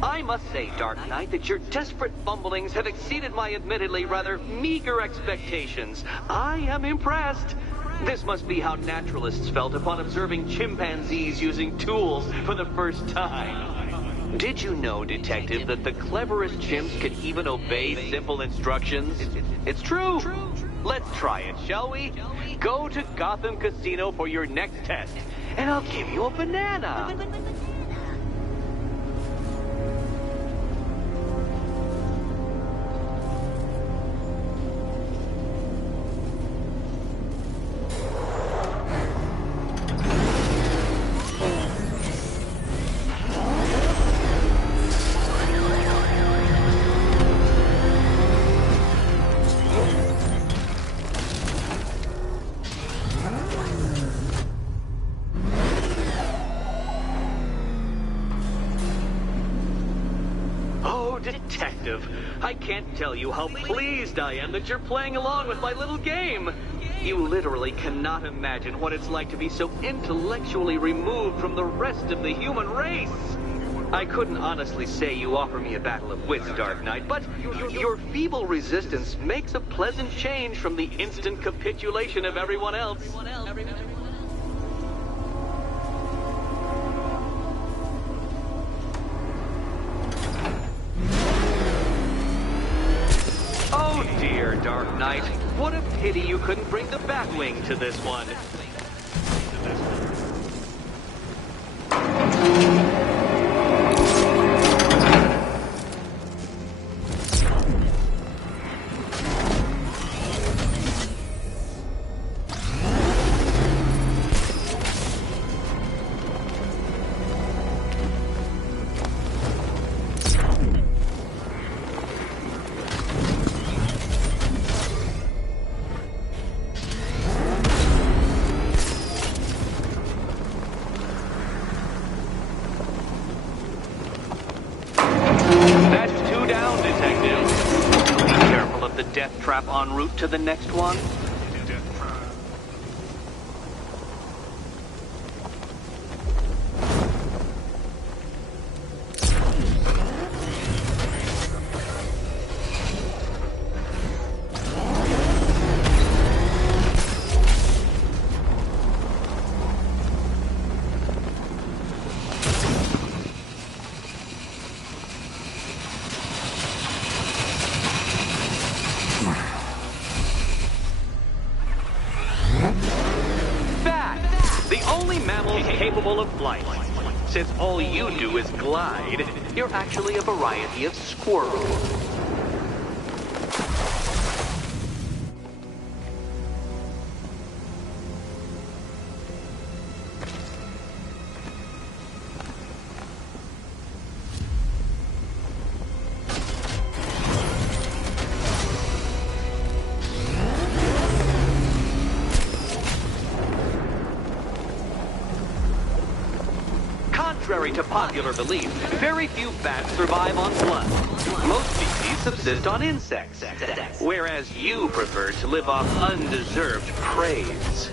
I must say, Dark Knight, that your desperate fumblings have exceeded my admittedly rather meager expectations. I am impressed. This must be how naturalists felt upon observing chimpanzees using tools for the first time. Did you know, Detective, that the cleverest chimps can even obey simple instructions? It's true. Let's try it, shall we? Go to Gotham Casino for your next test, and I'll give you a banana. Detective, I can't tell you how pleased I am that you're playing along with my little game. You literally cannot imagine what it's like to be so intellectually removed from the rest of the human race. I couldn't honestly say you offer me a battle of wits, Dark Knight, but your feeble resistance makes a pleasant change from the instant capitulation of everyone else. Oh dear, Dark Knight. What a pity you couldn't bring the Batwing to this one. the death trap en route to the next one? Capable of flight. Since all you do is glide, you're actually a variety of squirrel. Contrary to popular belief, very few bats survive on blood. Most species subsist on insects, whereas you prefer to live off undeserved praise.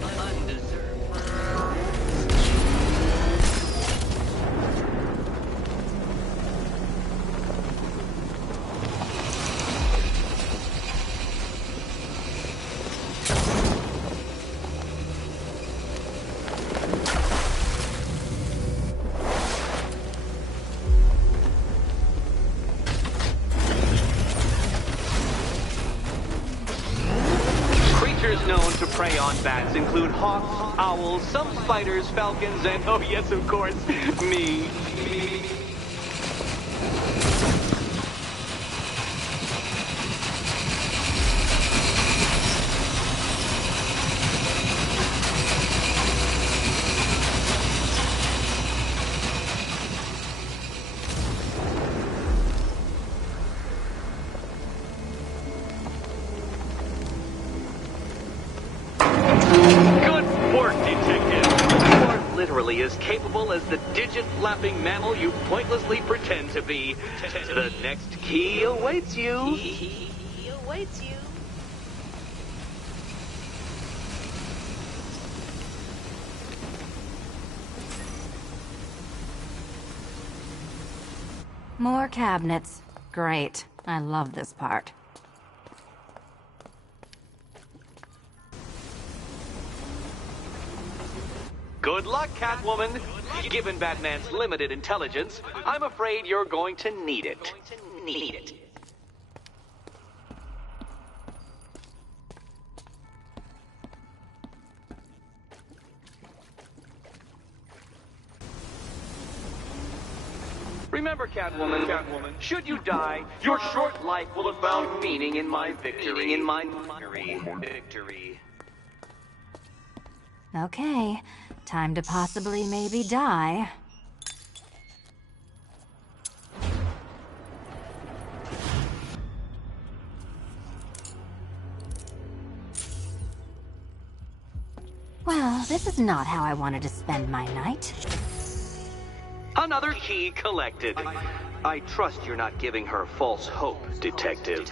Known to prey on bats include hawks, owls, some spiders, falcons, and, oh yes, of course, me. Literally as capable as the digit-flapping mammal you pointlessly pretend to be. The next key awaits you. Key awaits you. More cabinets. Great. I love this part. Good luck, Catwoman. Given Batman's limited intelligence, I'm afraid you're going to need it. Remember, Catwoman, should you die, your short life will have found meaning in my victory. Victory. Okay. Time to possibly maybe die. Well, this is not how I wanted to spend my night. Another key collected. I trust you're not giving her false hope, Detective.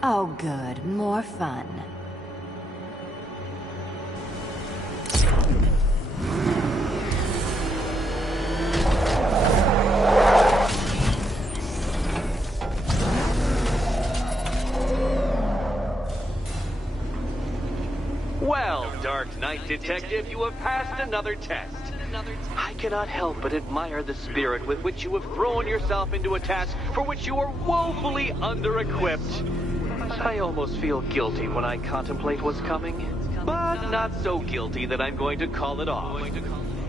Oh, good. More fun. Well, Dark Knight Detective, you have passed another test. I cannot help but admire the spirit with which you have thrown yourself into a task for which you are woefully under-equipped. I almost feel guilty when I contemplate what's coming, but not so guilty that I'm going to call it off.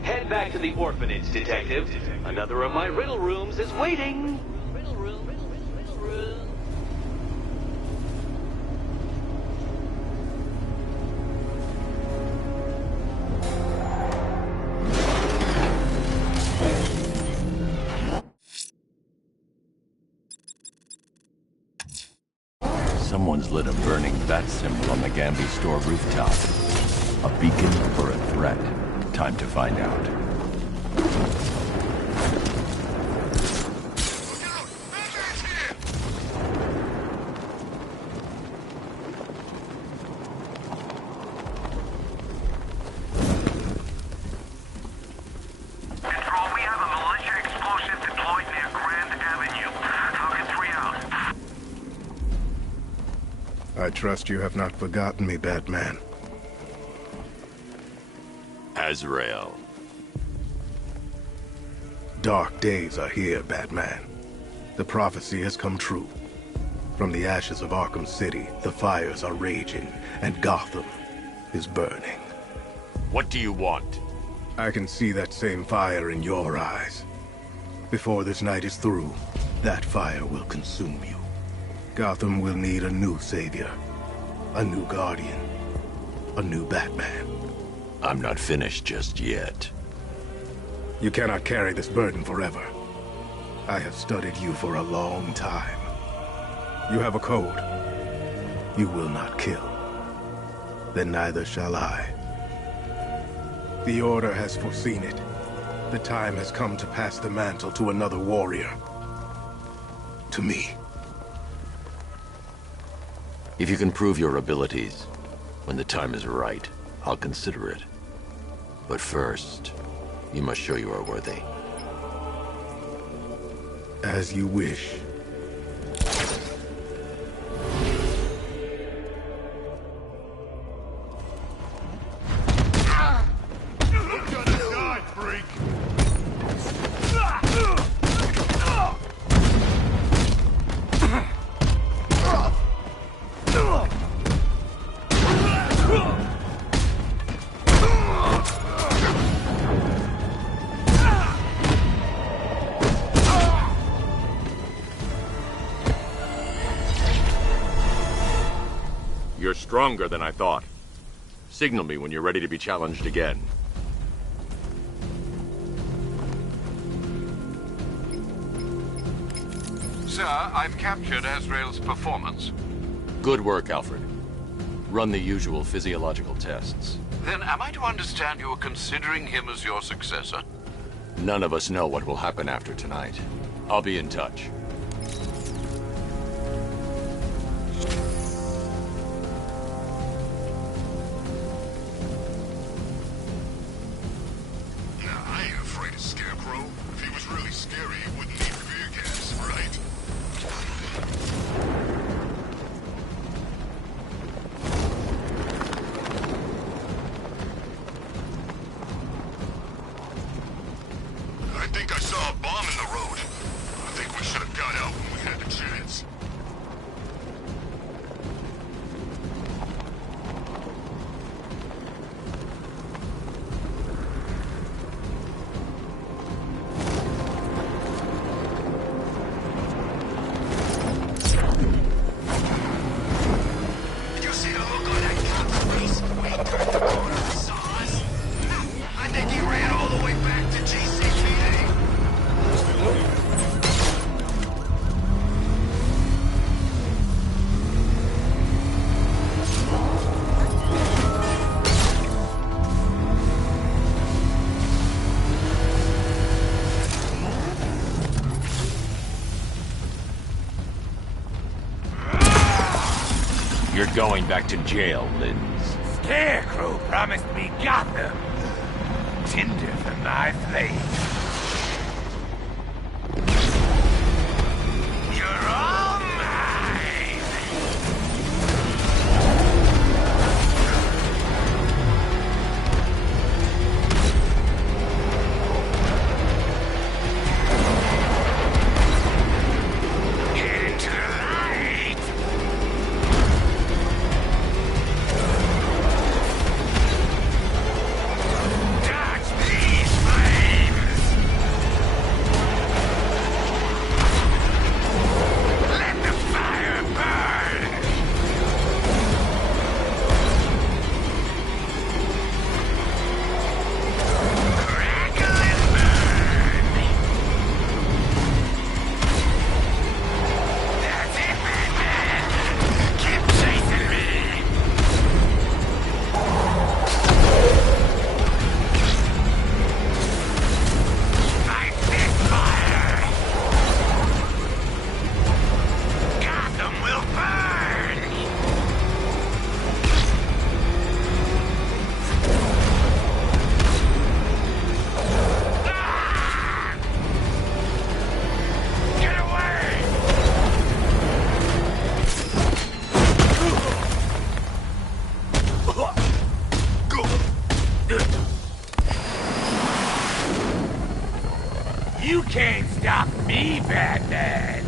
Head back to the orphanage, Detective. Another of my riddle rooms is waiting. Someone's lit a burning bat symbol on the Gambi store rooftop. A beacon or a threat? Time to find out. trust you have not forgotten me, Batman. Azrael. Dark days are here, Batman. The prophecy has come true. From the ashes of Arkham City, the fires are raging, and Gotham is burning. What do you want? I can see that same fire in your eyes. Before this night is through, that fire will consume you. Gotham will need a new savior, a new guardian, a new Batman. I'm not finished just yet. You cannot carry this burden forever. I have studied you for a long time. You have a code. You will not kill. Then neither shall I. The Order has foreseen it. The time has come to pass the mantle to another warrior. To me. If you can prove your abilities, when the time is right, I'll consider it. But first, you must show you are worthy. As you wish. You're stronger than I thought. Signal me when you're ready to be challenged again. Sir, I've captured Azrael's performance. Good work, Alfred. Run the usual physiological tests. Then am I to understand you are considering him as your successor? None of us know what will happen after tonight. I'll be in touch. I ain't afraid of Scarecrow. If he was really scary, he wouldn't need fear gas, right? I think I saw a bomb in the road. I think we should have got out when we had the chance. Did you see the look on that cop's face when he turned the corner and saw us? I think he ran all the way back to GCPD. You're going back to jail, Linz. Scarecrow promised me Gotham. Tinder for my flame. You're all mine! Get into the light! Dodge these flames! can't stop me, Batman.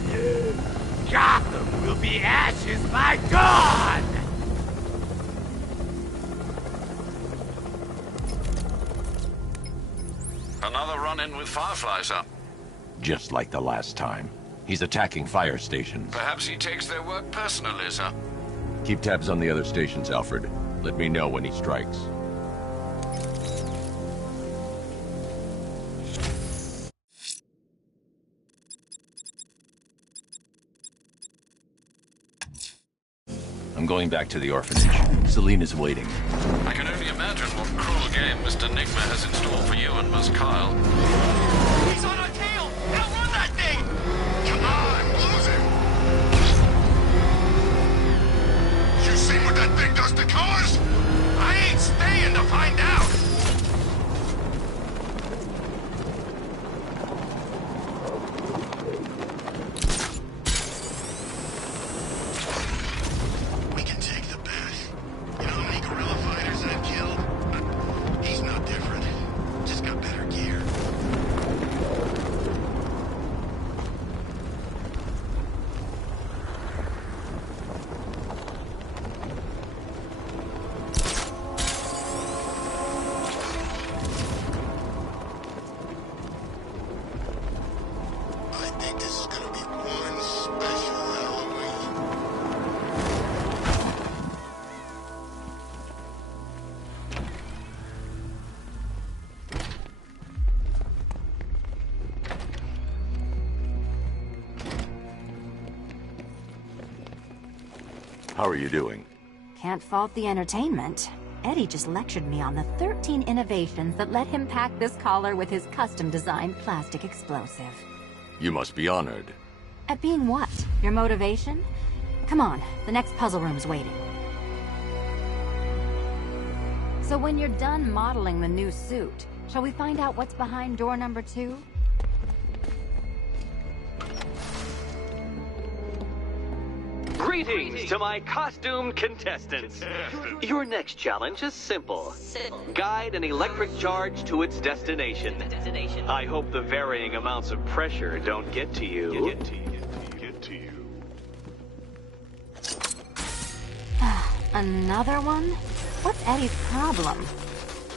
Gotham will be ashes by dawn! Another run-in with Firefly, sir. Just like the last time. He's attacking fire stations. Perhaps he takes their work personally, sir. Keep tabs on the other stations, Alfred. Let me know when he strikes. I'm going back to the orphanage. Selena's waiting. I can only imagine what cruel game Mr. Nigma has in store for you and Miss Kyle. He's on our tail! Outrun that thing! Come on, lose him! You seen what that thing does to cars? I ain't staying to find out! We can take the bat. You know how many guerrilla fighters I've killed? He's no different. Just got better gear. I think this is gonna be one special Halloween. How are you doing? Can't fault the entertainment. Eddie just lectured me on the 13 innovations that let him pack this collar with his custom-designed plastic explosive. You must be honored. At being what? Your motivation? Come on, the next puzzle room's waiting. So when you're done modeling the new suit, shall we find out what's behind door number 2? Greetings to my costumed contestants. Your next challenge is simple. Guide an electric charge to its destination. I hope the varying amounts of pressure don't get to you. Another one? What's Eddie's problem?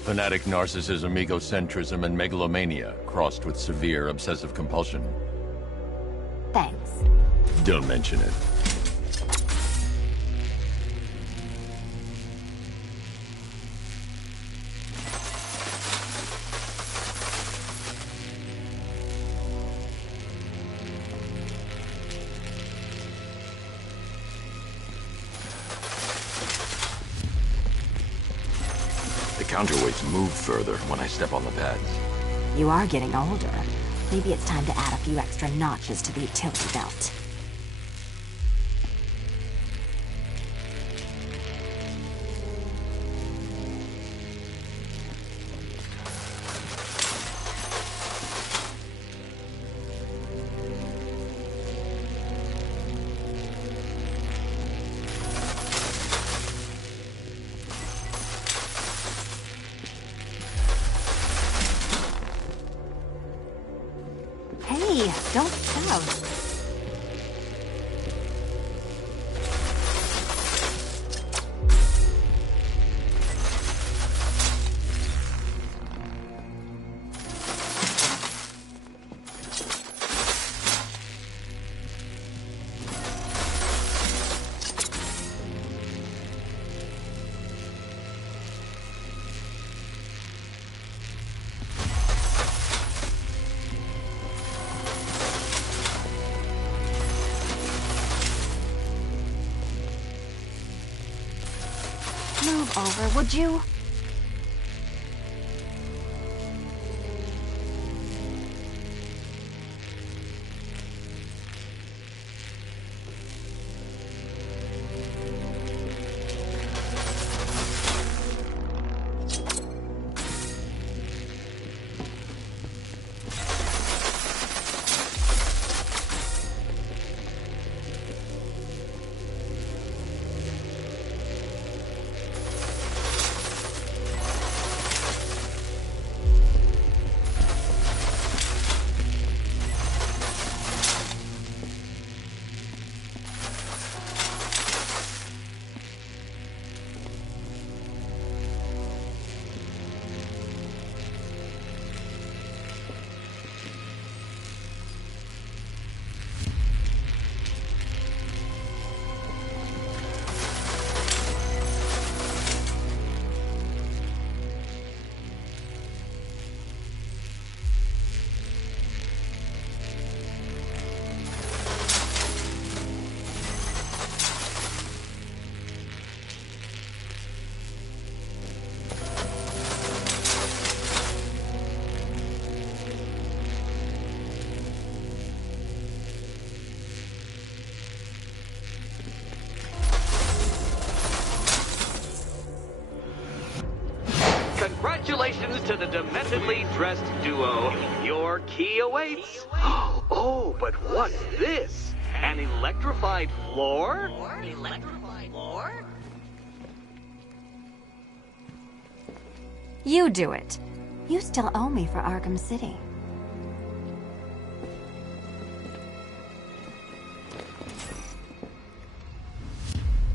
Fanatic narcissism, egocentrism, and megalomania, crossed with severe obsessive compulsion. Thanks. Don't mention it. The counterweights move further when I step on the pads. You are getting older. Maybe it's time to add a few extra notches to the utility belt. Hey, don't shove. Move over, would you? Congratulations to the dementedly dressed duo. Your key awaits. Oh, but what's this? An electrified floor? Electrified floor? You do it. You still owe me for Arkham City.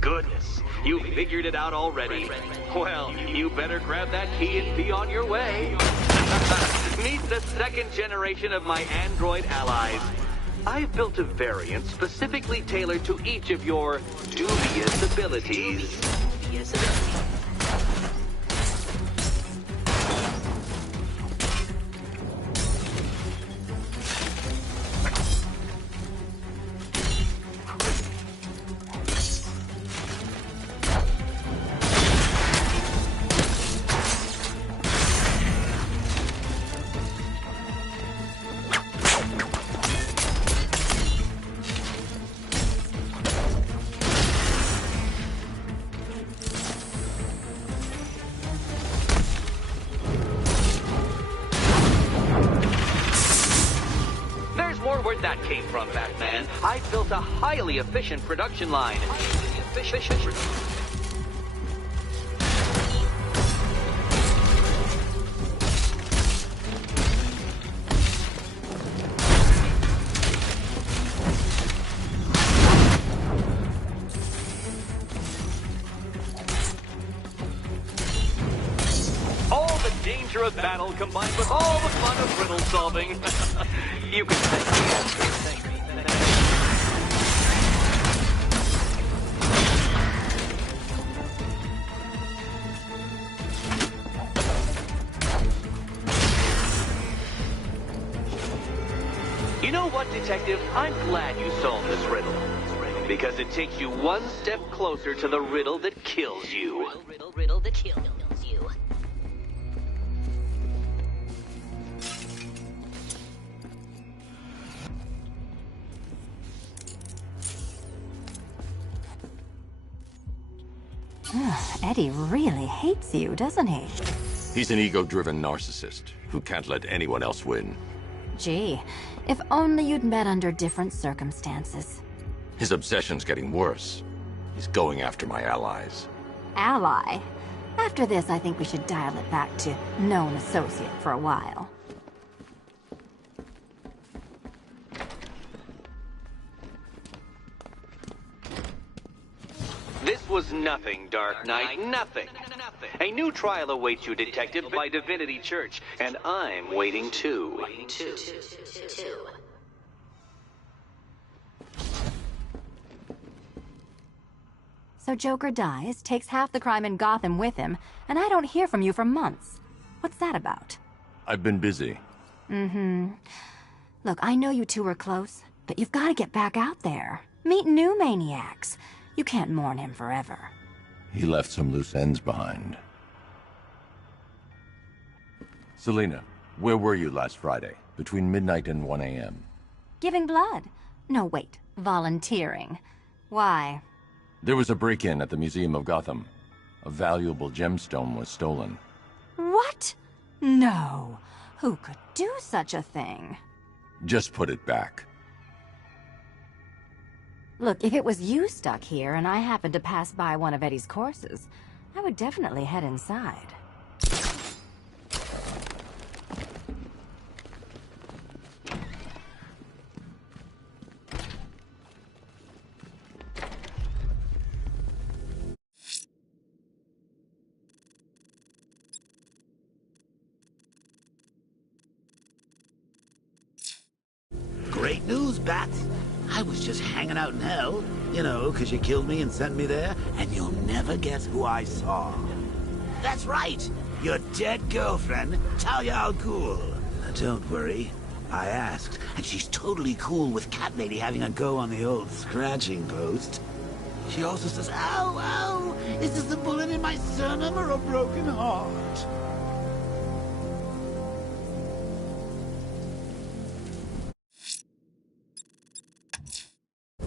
Goodness, you figured it out already. Well, you better grab that key and be on your way. Meet the second generation of my android allies. I've built a variant specifically tailored to each of your dubious abilities. Where'd that came from, Batman? I built a highly efficient production line. All the danger of battle combined with all the fun of riddle solving. You can thank me. You know what, Detective? I'm glad you solved this riddle. Because it takes you one step closer to the riddle that kills you. Riddle that kills you. Eddie really hates you, doesn't he? He's an ego-driven narcissist who can't let anyone else win. Gee, if only you'd met under different circumstances. His obsession's getting worse. He's going after my allies. Ally? After this, I think we should dial it back to known associate for a while. This was nothing, Dark Knight, nothing. A new trial awaits you, Detective, by Divinity Church, and I'm waiting too. So Joker dies, takes half the crime in Gotham with him, and I don't hear from you for months. What's that about? I've been busy. Mm-hmm. Look, I know you two were close, but you've got to get back out there. Meet new maniacs. You can't mourn him forever. He left some loose ends behind. Selina, where were you last Friday, between midnight and 1 a.m.? Giving blood. No, wait. Volunteering. Why? There was a break-in at the Museum of Gotham. A valuable gemstone was stolen. What? No. Who could do such a thing? Just put it back. Look, if it was you stuck here and I happened to pass by one of Eddie's courses, I would definitely head inside. Great news, Bat. I was just hanging out in hell, you know, because you killed me and sent me there, and you'll never guess who I saw. That's right, your dead girlfriend, Talia al Ghul. Don't worry, I asked, and she's totally cool with Cat Lady having a go on the old scratching post. She also says, ow, ow, is this a bullet in my sternum or a broken heart?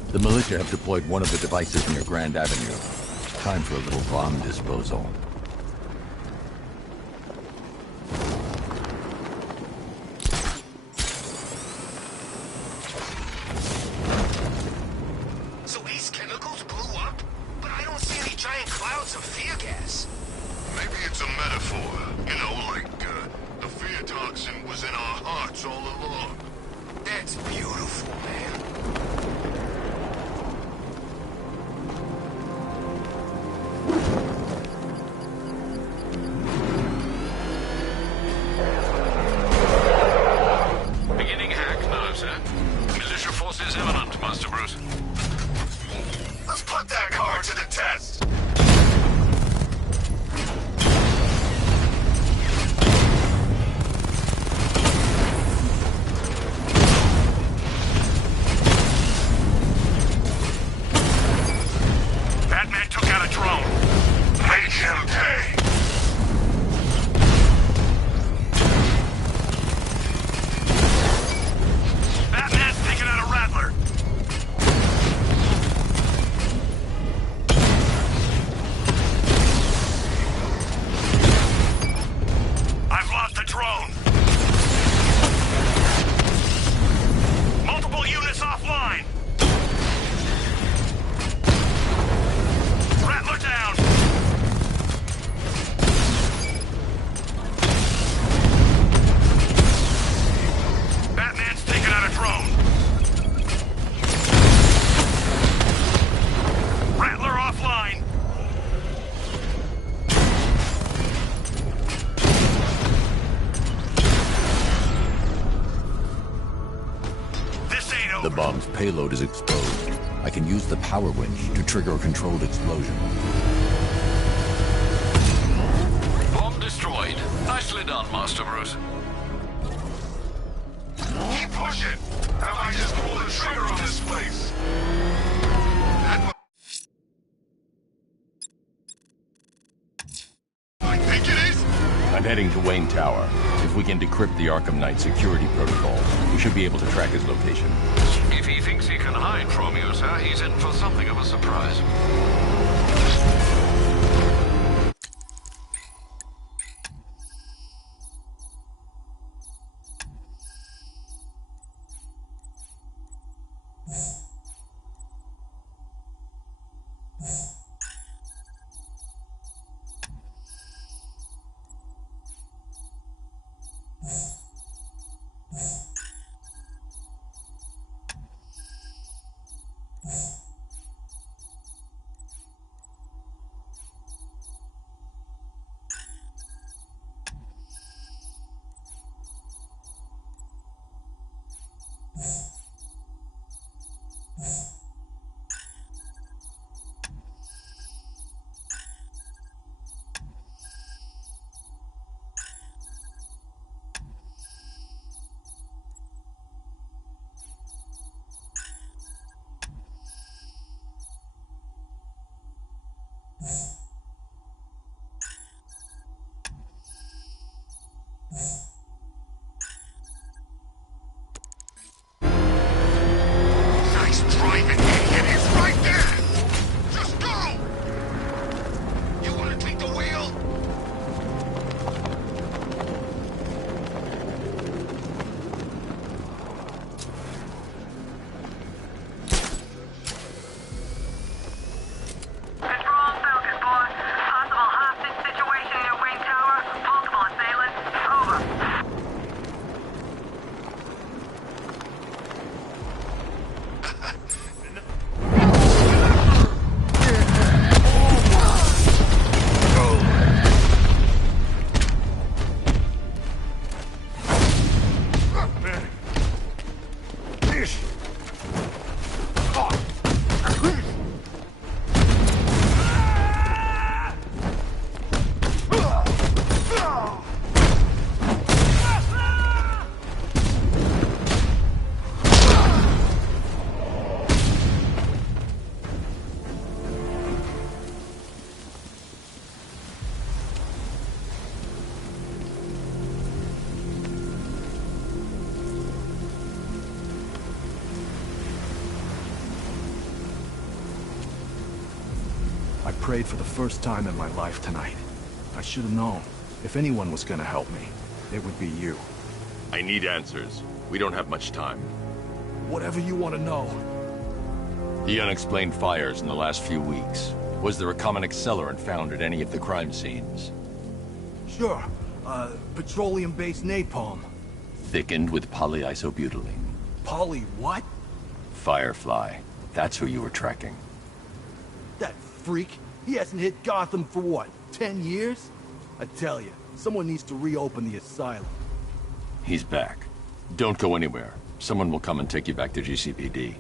The militia have deployed one of the devices near Grand Avenue. Time for a little bomb disposal. before. You know, like, the fear toxin was in our hearts all along. That's beautiful, man. Beginning hack? No, sir. Militia forces imminent, Master Bruce. Let's put that car to the test. Batman took out a drone. Make him pay. Batman's taking out a Rattler. I've lost the drone. Multiple units offline. Rattler down. Batman's taking out a drone. Rattler offline. This ain't over. The bomb's payload is exposed. I can use the power winch to trigger a controlled explosion. Bomb destroyed. Nicely done, Master Bruce. Keep pushing. I might just pull the trigger on this place. I think it is. I'm heading to Wayne Tower. If we can decrypt the Arkham Knight security protocols, we should be able to track his location. If he thinks he can hide from you, sir, he's in for something of a surprise. Nice driving, idiot. It's right there. Just go. You want to take the wheel? Control Falcon 4. Possible hostage situation near Wayne Tower. Multiple assailants. Over. I prayed for the first time in my life tonight. I should have known. If anyone was gonna help me, it would be you. I need answers. We don't have much time. Whatever you want to know. The unexplained fires in the last few weeks. Was there a common accelerant found at any of the crime scenes? Sure. Petroleum-based napalm. Thickened with polyisobutylene. Poly what? Firefly. That's who you were tracking. That freak. He hasn't hit Gotham for what, 10 years? I tell you, someone needs to reopen the asylum. He's back. Don't go anywhere. Someone will come and take you back to GCPD.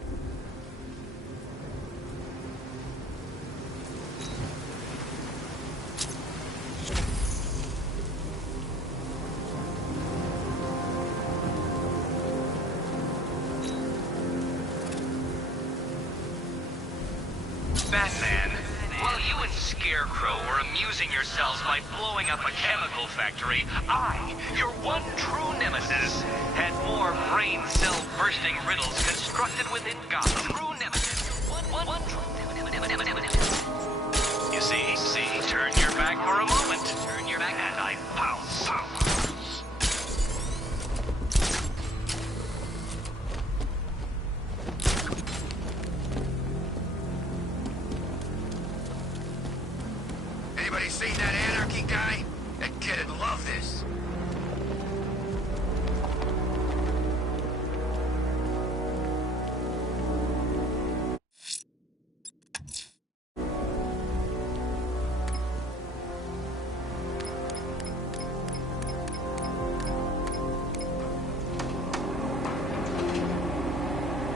Batman, while you and Scarecrow were amusing yourselves by blowing up a chemical factory, I, your one true nemesis, had more brain cell bursting riddles constructed within Gotham. True nemesis. One true nemesis. You see, turn your back for a moment. Turn your back and I pounce. Anybody seen that anarchy guy? That kid'd love this.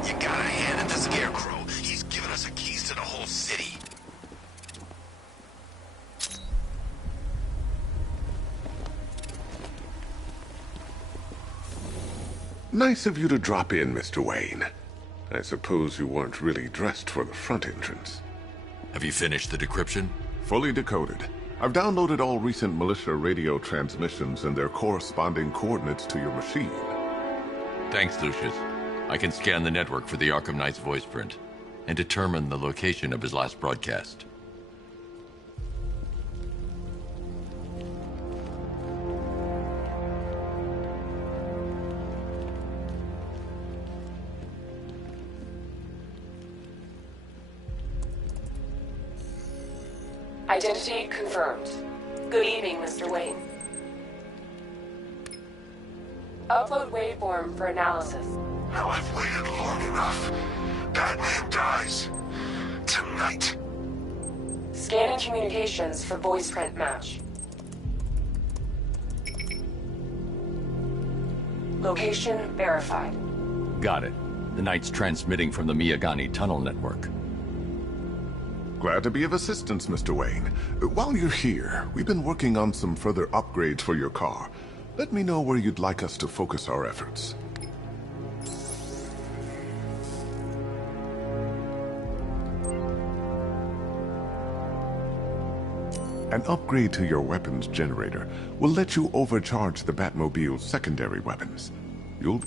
You gotta hand it to Scarecrow. He's given us the keys to the whole city. Nice of you to drop in, Mr. Wayne. I suppose you weren't really dressed for the front entrance. Have you finished the decryption? Fully decoded. I've downloaded all recent militia radio transmissions and their corresponding coordinates to your machine. Thanks, Lucius. I can scan the network for the Arkham Knight's voice print and determine the location of his last broadcast. Identity confirmed. Good evening, Mr. Wayne. Upload waveform for analysis. Now I've waited long enough. Batman dies. Tonight. Scanning communications for voice print match. Location verified. Got it. The Knight's transmitting from the Miyagani tunnel network. Glad to be of assistance, Mr. Wayne. While you're here, we've been working on some further upgrades for your car. Let me know where you'd like us to focus our efforts. An upgrade to your weapons generator will let you overcharge the Batmobile's secondary weapons. You'll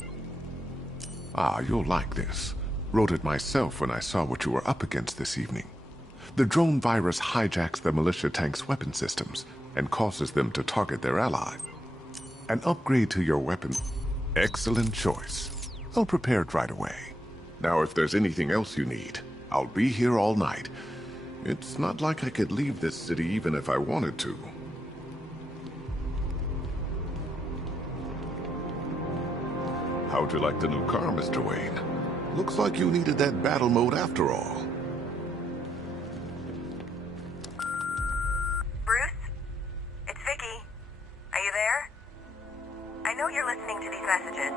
like this. Wrote it myself when I saw what you were up against this evening. The drone virus hijacks the militia tank's weapon systems and causes them to target their ally. An upgrade to your weapon. Excellent choice. I'll prepare it right away. Now, if there's anything else you need, I'll be here all night. It's not like I could leave this city even if I wanted to. How'd you like the new car, Mr. Wayne? Looks like you needed that battle mode after all. Bruce? It's Vicky. Are you there? I know you're listening to these messages.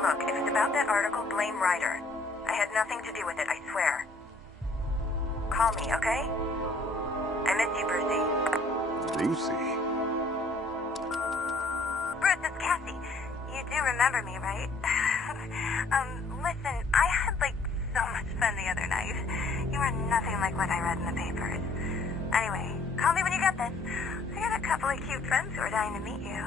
Look, if it's about that article, blame Ryder. I had nothing to do with it, I swear. Call me, okay? I miss you, Brucey. Brucey? Bruce, it's Cassie. You do remember me, right? Listen, I had, so much fun the other night. You are nothing like what I read in the papers. Anyway, call me when you get this. I got a couple of cute friends who are dying to meet you.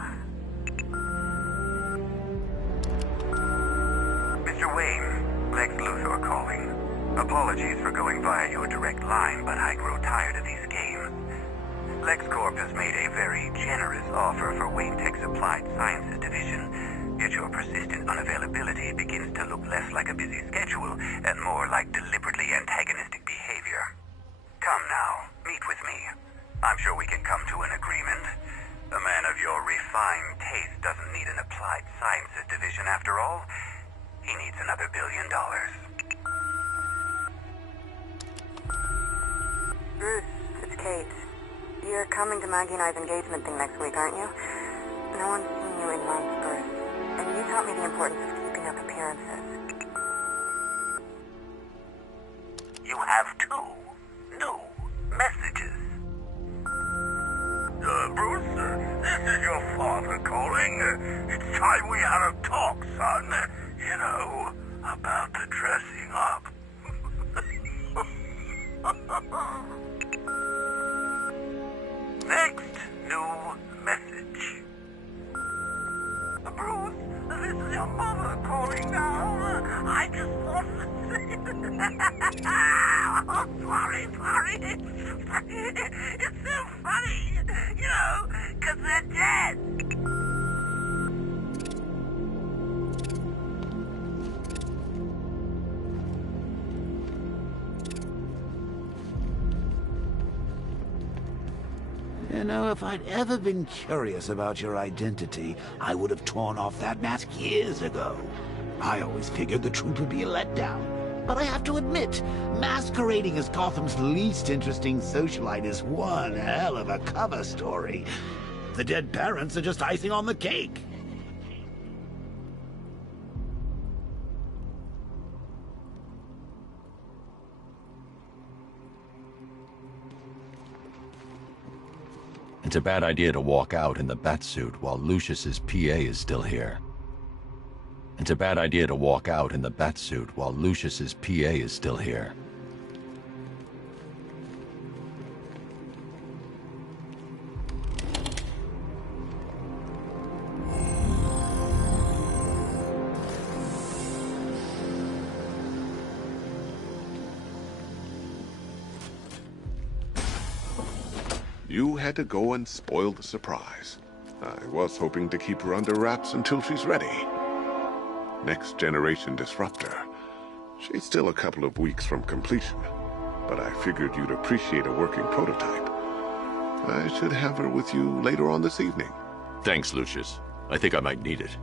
Mr. Wayne, Lex Luthor calling. Apologies for going via your direct line, but I grow tired of these games. LexCorp has made a very generous offer for Wayne Tech's Applied Sciences division, yet your persistent unavailability begins to look less like a busy schedule and more like deliberately antagonistic behavior. Come now, meet with me. I'm sure we can come to an agreement. A man Applied Sciences Division after all. He needs another $1 billion. Bruce, it's Kate. You're coming to Maggie and I's engagement thing next week, aren't you? No one's seen you in months, Bruce. And you taught me the importance of keeping up appearances. You have 2 new messages. Bruce, this is your father calling. It's time we had a talk, son. You know, about the dressing up. Next new message. Bruce, this is your mother calling now. I just want to say... Oh, sorry. It's so funny, you know, because they're dead. You know, if I'd ever been curious about your identity, I would have torn off that mask years ago. I always figured the truth would be a letdown. But I have to admit, masquerading as Gotham's least interesting socialite is one hell of a cover story. The dead parents are just icing on the cake. It's a bad idea to walk out in the Batsuit while Lucius's PA is still here. It's a bad idea to walk out in the Batsuit while Lucius's PA is still here. You had to go and spoil the surprise. I was hoping to keep her under wraps until she's ready. Next generation disruptor. She's still a couple of weeks from completion, but I figured you'd appreciate a working prototype. I should have her with you later on this evening. Thanks, Lucius. I think I might need it.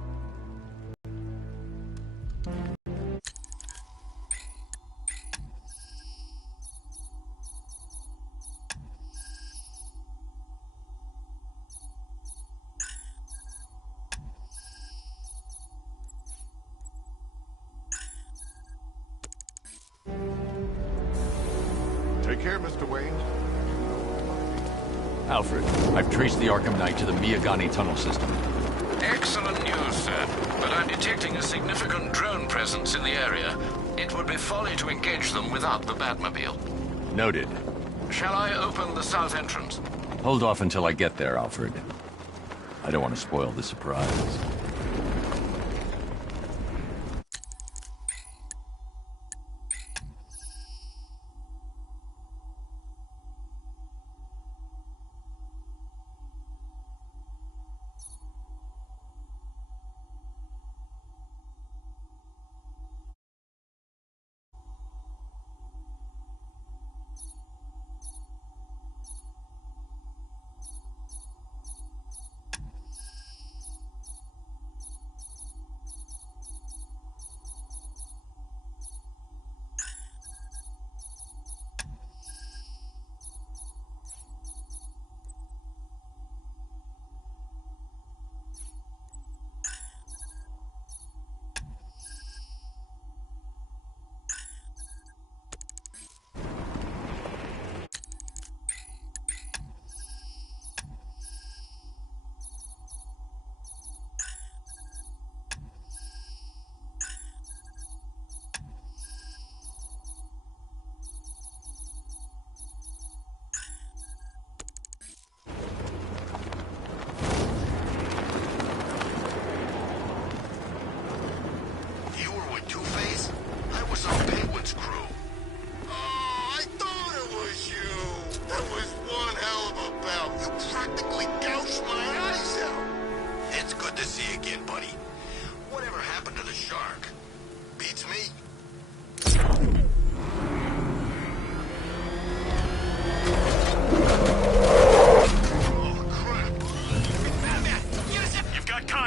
Take care, Mr. Wayne. Alfred, I've traced the Arkham Knight to the Miyagani tunnel system. Excellent news, sir. But I'm detecting a significant drone presence in the area. It would be folly to engage them without the Batmobile. Noted. Shall I open the south entrance? Hold off until I get there, Alfred. I don't want to spoil the surprise.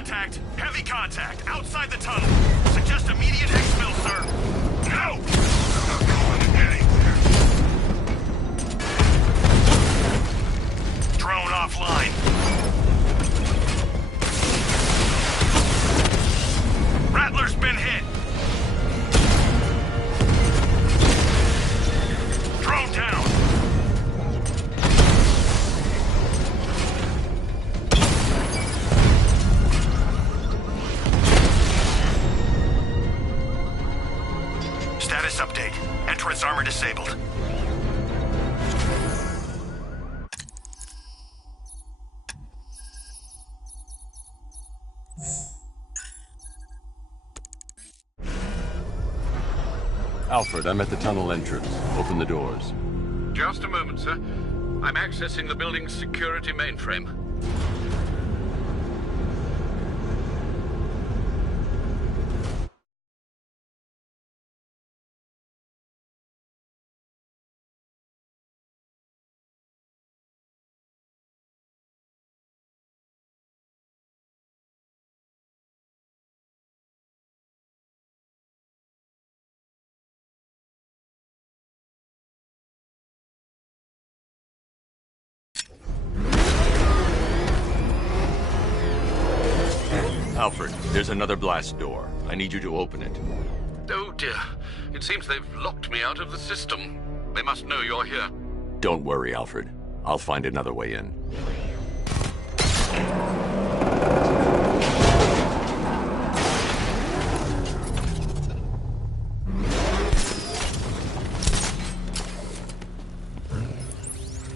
Contact! Heavy contact! Outside the tunnel! Suggest immediate exfil, sir! No! I'm not going anywhere! Drone offline. Rattler's been hit! Drone down! Status update. Entrance armor disabled. Alfred, I'm at the tunnel entrance. Open the doors. Just a moment, sir. I'm accessing the building's security mainframe. Alfred, there's another blast door. I need you to open it. Oh dear. It seems they've locked me out of the system. They must know you're here. Don't worry, Alfred. I'll find another way in.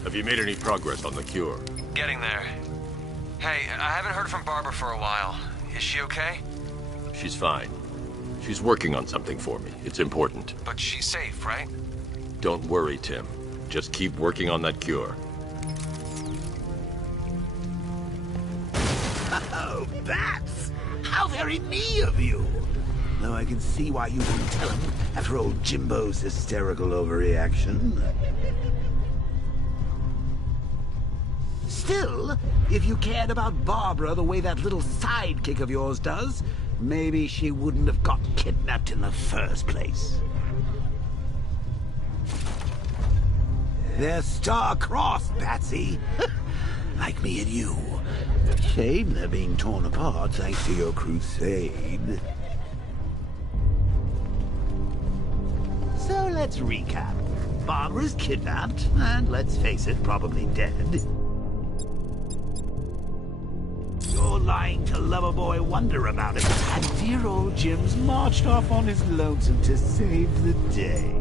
Have you made any progress on the cure? Getting there. Hey, I haven't heard from Barbara for a while. Is she okay? She's fine. She's working on something for me. It's important. But she's safe, right? Don't worry, Tim. Just keep working on that cure. Oh, bats! How very me of you! Though I can see why you wouldn't tell him after old Jimbo's hysterical overreaction. Still, if you cared about Barbara the way that little sidekick of yours does, maybe she wouldn't have got kidnapped in the first place. They're star-crossed, Patsy. Like me and you. Shame they're being torn apart thanks to your crusade. So let's recap. Barbara's kidnapped, and let's face it, probably dead. You're lying to Loverboy Wonder about it, and dear old Jim's marched off on his lonesome to save the day.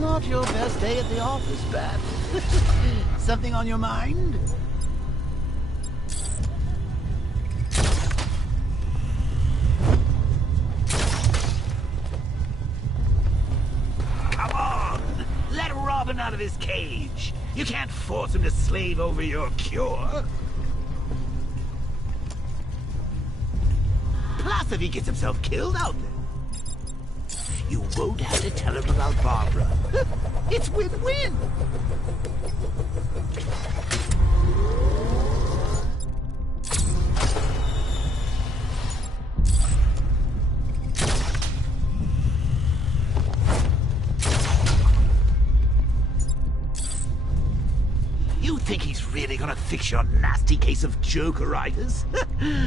Not your best day at the office, Bat. Something on your mind? Come on! Let Robin out of his cage. You can't force him to slave over your cure. Plus, if he gets himself killed out there, you won't have to tell him about Barbara. It's win-win. You think he's really gonna fix your nasty case of Jokeritis?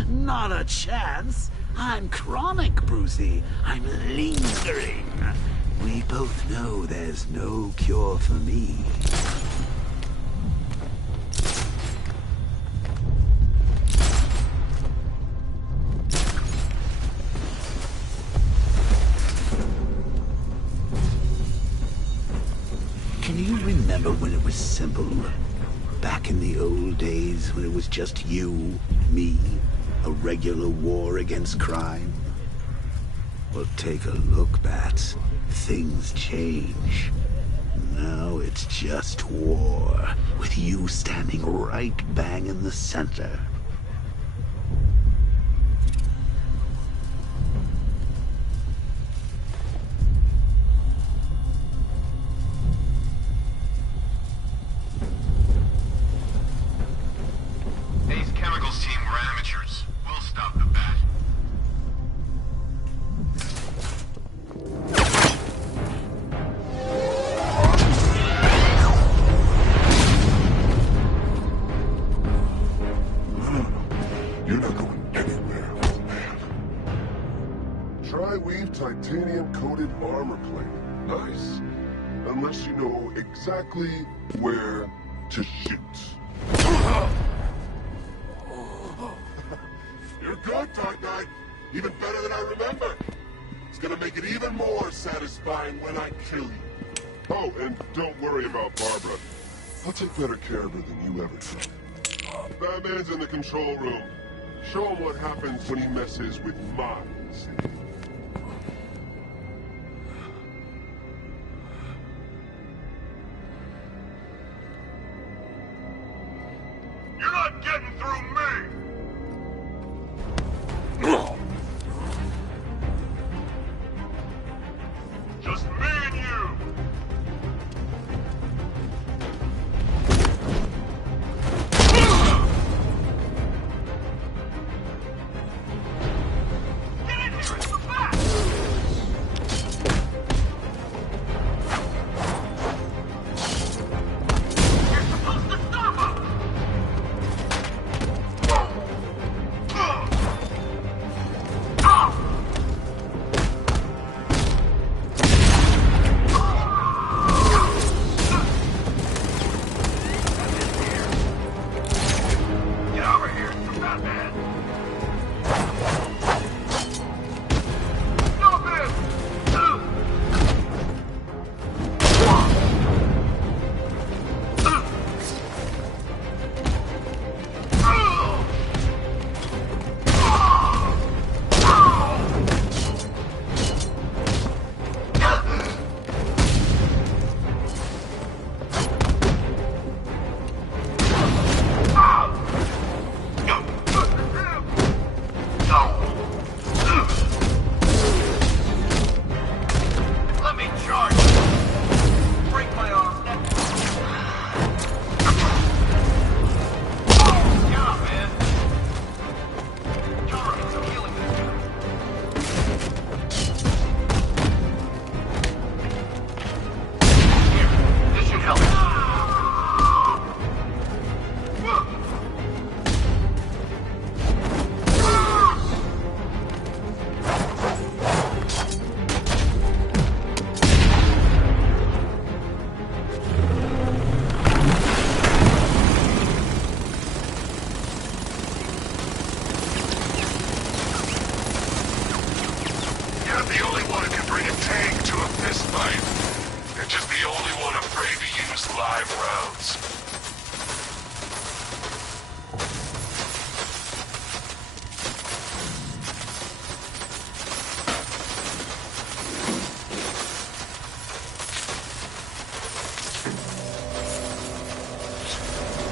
Not a chance. I'm chronic, Brucey. I'm lingering. We both know there's no cure for me. Can you remember when it was simple? Back in the old days when it was just you, me, a regular war against crime? Well, take a look, Bats. Things change. Now it's just war, with you standing right bang in the center. titanium-coated armor plate. Nice. Unless you know exactly where to shoot. You're good, Dark Knight. Even better than I remember. It's gonna make it even more satisfying when I kill you. Oh, and don't worry about Barbara. I'll take better care of her than you ever did. Batman's in the control room. Show him what happens when he messes with minds. You're not getting through me! Just me and you!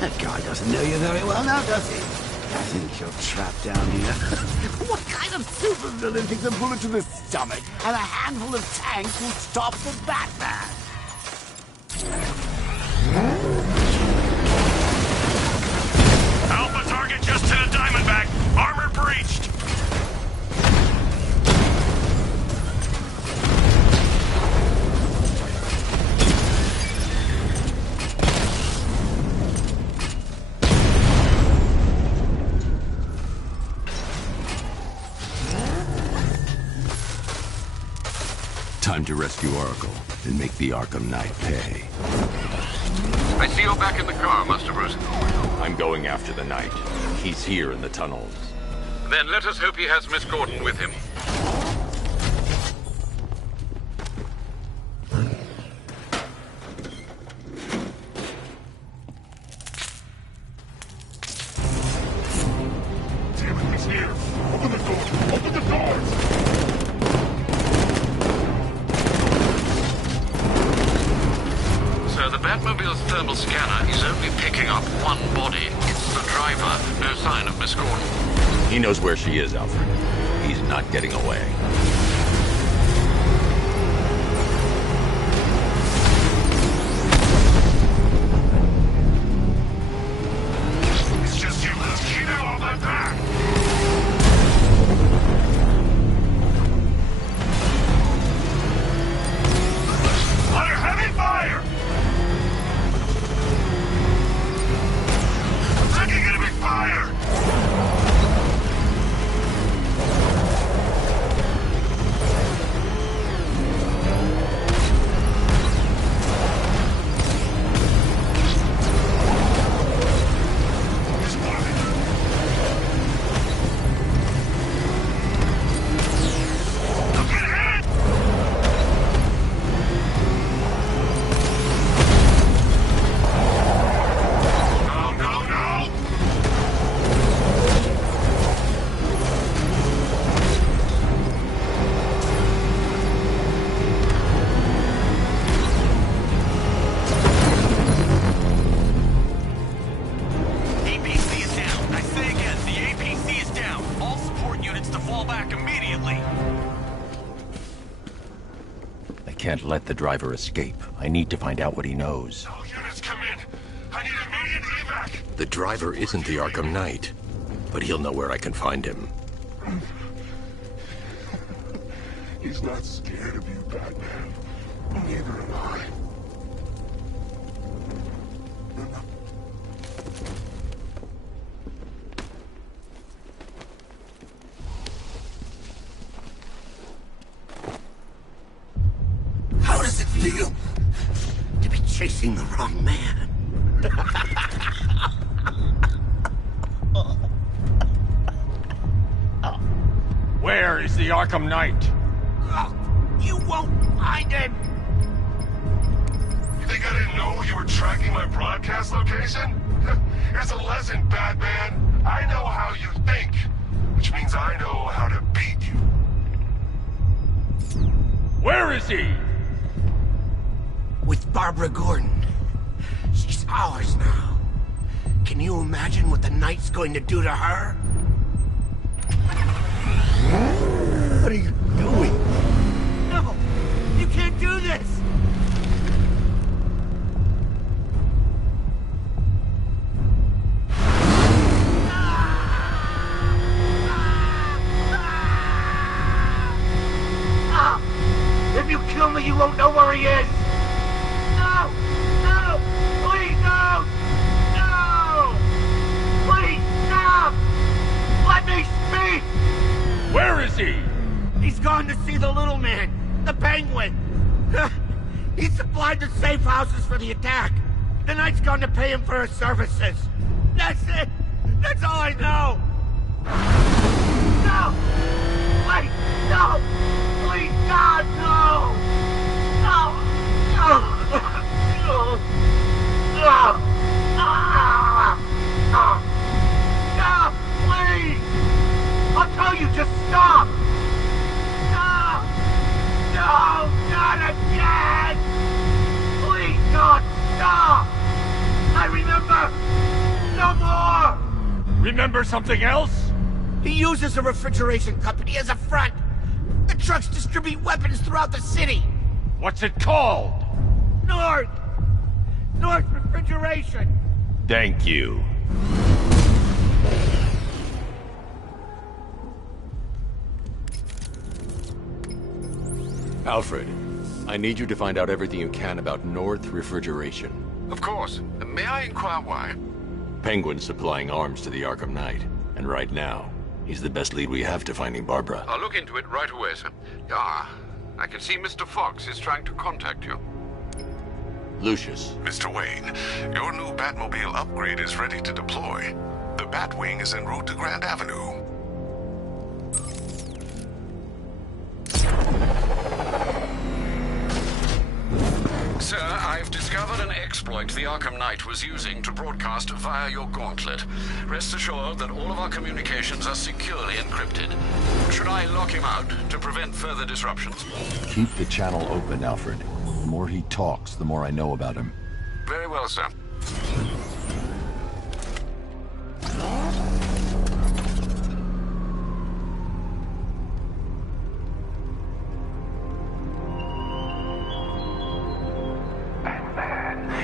That guy doesn't know you very well now, does he? I think you're trapped down here. What kind of supervillain thinks a bullet to the stomach and a handful of tanks will stop the Batman? Alpha target just hit a Diamondback. Armor breached. Time to rescue Oracle and make the Arkham Knight pay. I see you're back in the car, Master Bruce. I'm going after the Knight. He's here in the tunnels. Then let us hope he has Miss Gordon with him. Damn it, he's here. Open the door. Open the doors. So the Batmobile's thermal scanner is only picking up one body. It's the driver. No sign of Miss Gordon. He knows where she is, Alfred. He's not getting away. It's just you, little kid, on my back. Under heavy fire! Taking enemy fire! can't let the driver escape. I need to find out what he knows. All units come in. I need immediate evac. The driver isn't the Arkham Knight, but he'll know where I can find him. He's not scared of you, Batman. Neither am I. How does it feel to be chasing the wrong man? Where is the Arkham Knight? You won't find him! You think I didn't know you were tracking my broadcast location? Here's a lesson, Batman. I know how you think, which means I know how to beat you. Where is he? With Barbara Gordon. She's ours now. Can you imagine what the Knight's going to do to her? What are you doing? No! You can't do this! If you kill me, you won't know where he is! No! No! Please, no! No! Please, stop! Let me speak! Where is he? He's gone to see the little man, the Penguin. He supplied the safe houses for the attack. The Knight's gone to pay him for his services. That's it! That's all I know! No! Wait! No! Please, God, no! No! No! No! No! No! Stop! Please! I'll tell you, just stop! No! No! Not again! Please, God, stop! I remember! No more! Remember something else? He uses a refrigeration company as a front. The trucks distribute weapons throughout the city. What's it called? North Refrigeration. Thank you. Alfred, I need you to find out everything you can about North Refrigeration. Of course. May I inquire why? Penguin's supplying arms to the Arkham Knight, and right now, he's the best lead we have to finding Barbara. I'll look into it right away, sir. Ah, I can see Mr. Fox is trying to contact you. Lucius. Mr. Wayne, your new Batmobile upgrade is ready to deploy. The Batwing is en route to Grand Avenue. Sir, I've discovered an exploit the Arkham Knight was using to broadcast via your gauntlet. Rest assured that all of our communications are securely encrypted. Should I lock him out to prevent further disruptions? Keep the channel open, Alfred. The more he talks, the more I know about him. Very well, sir.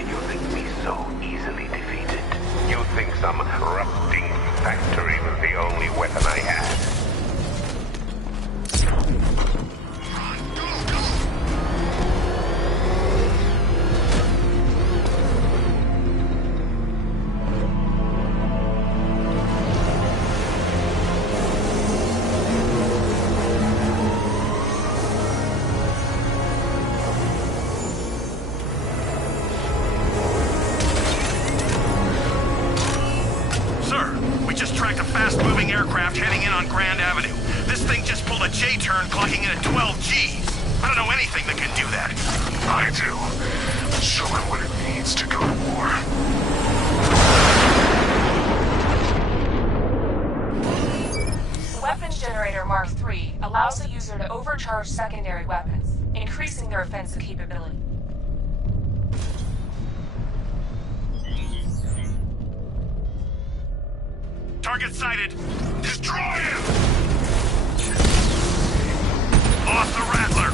You think me so easily defeated? You think some rusting factory was the only weapon I had? fast-moving aircraft heading in on Grand Avenue. This thing just pulled a J-turn clocking in at 12 Gs. I don't know anything that can do that. I do. Show him what it means to go to war. Weapons Generator Mark III allows the user to overcharge secondary weapons, increasing their offensive capability. Target sighted. Destroy him! Lost the Rattler.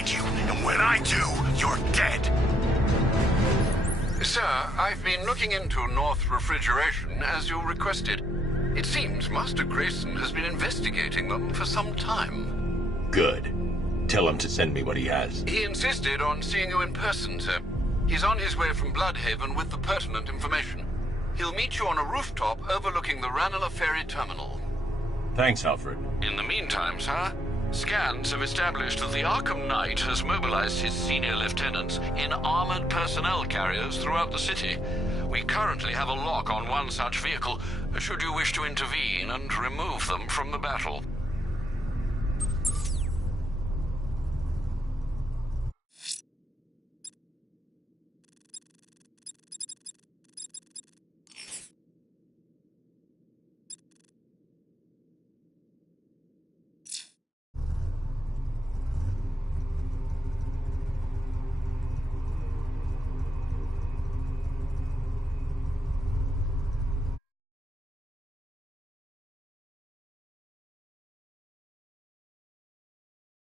find you, and when I do, you're dead. Sir, I've been looking into North Refrigeration as you requested. It seems Master Grayson has been investigating them for some time. Good. Tell him to send me what he has. He insisted on seeing you in person, sir. He's on his way from Bloodhaven with the pertinent information. He'll meet you on a rooftop overlooking the Ranelagh Ferry Terminal. Thanks, Alfred. In the meantime, sir, scans have established that the Arkham Knight has mobilized his senior lieutenants in armored personnel carriers throughout the city. We currently have a lock on one such vehicle, should you wish to intervene and remove them from the battle.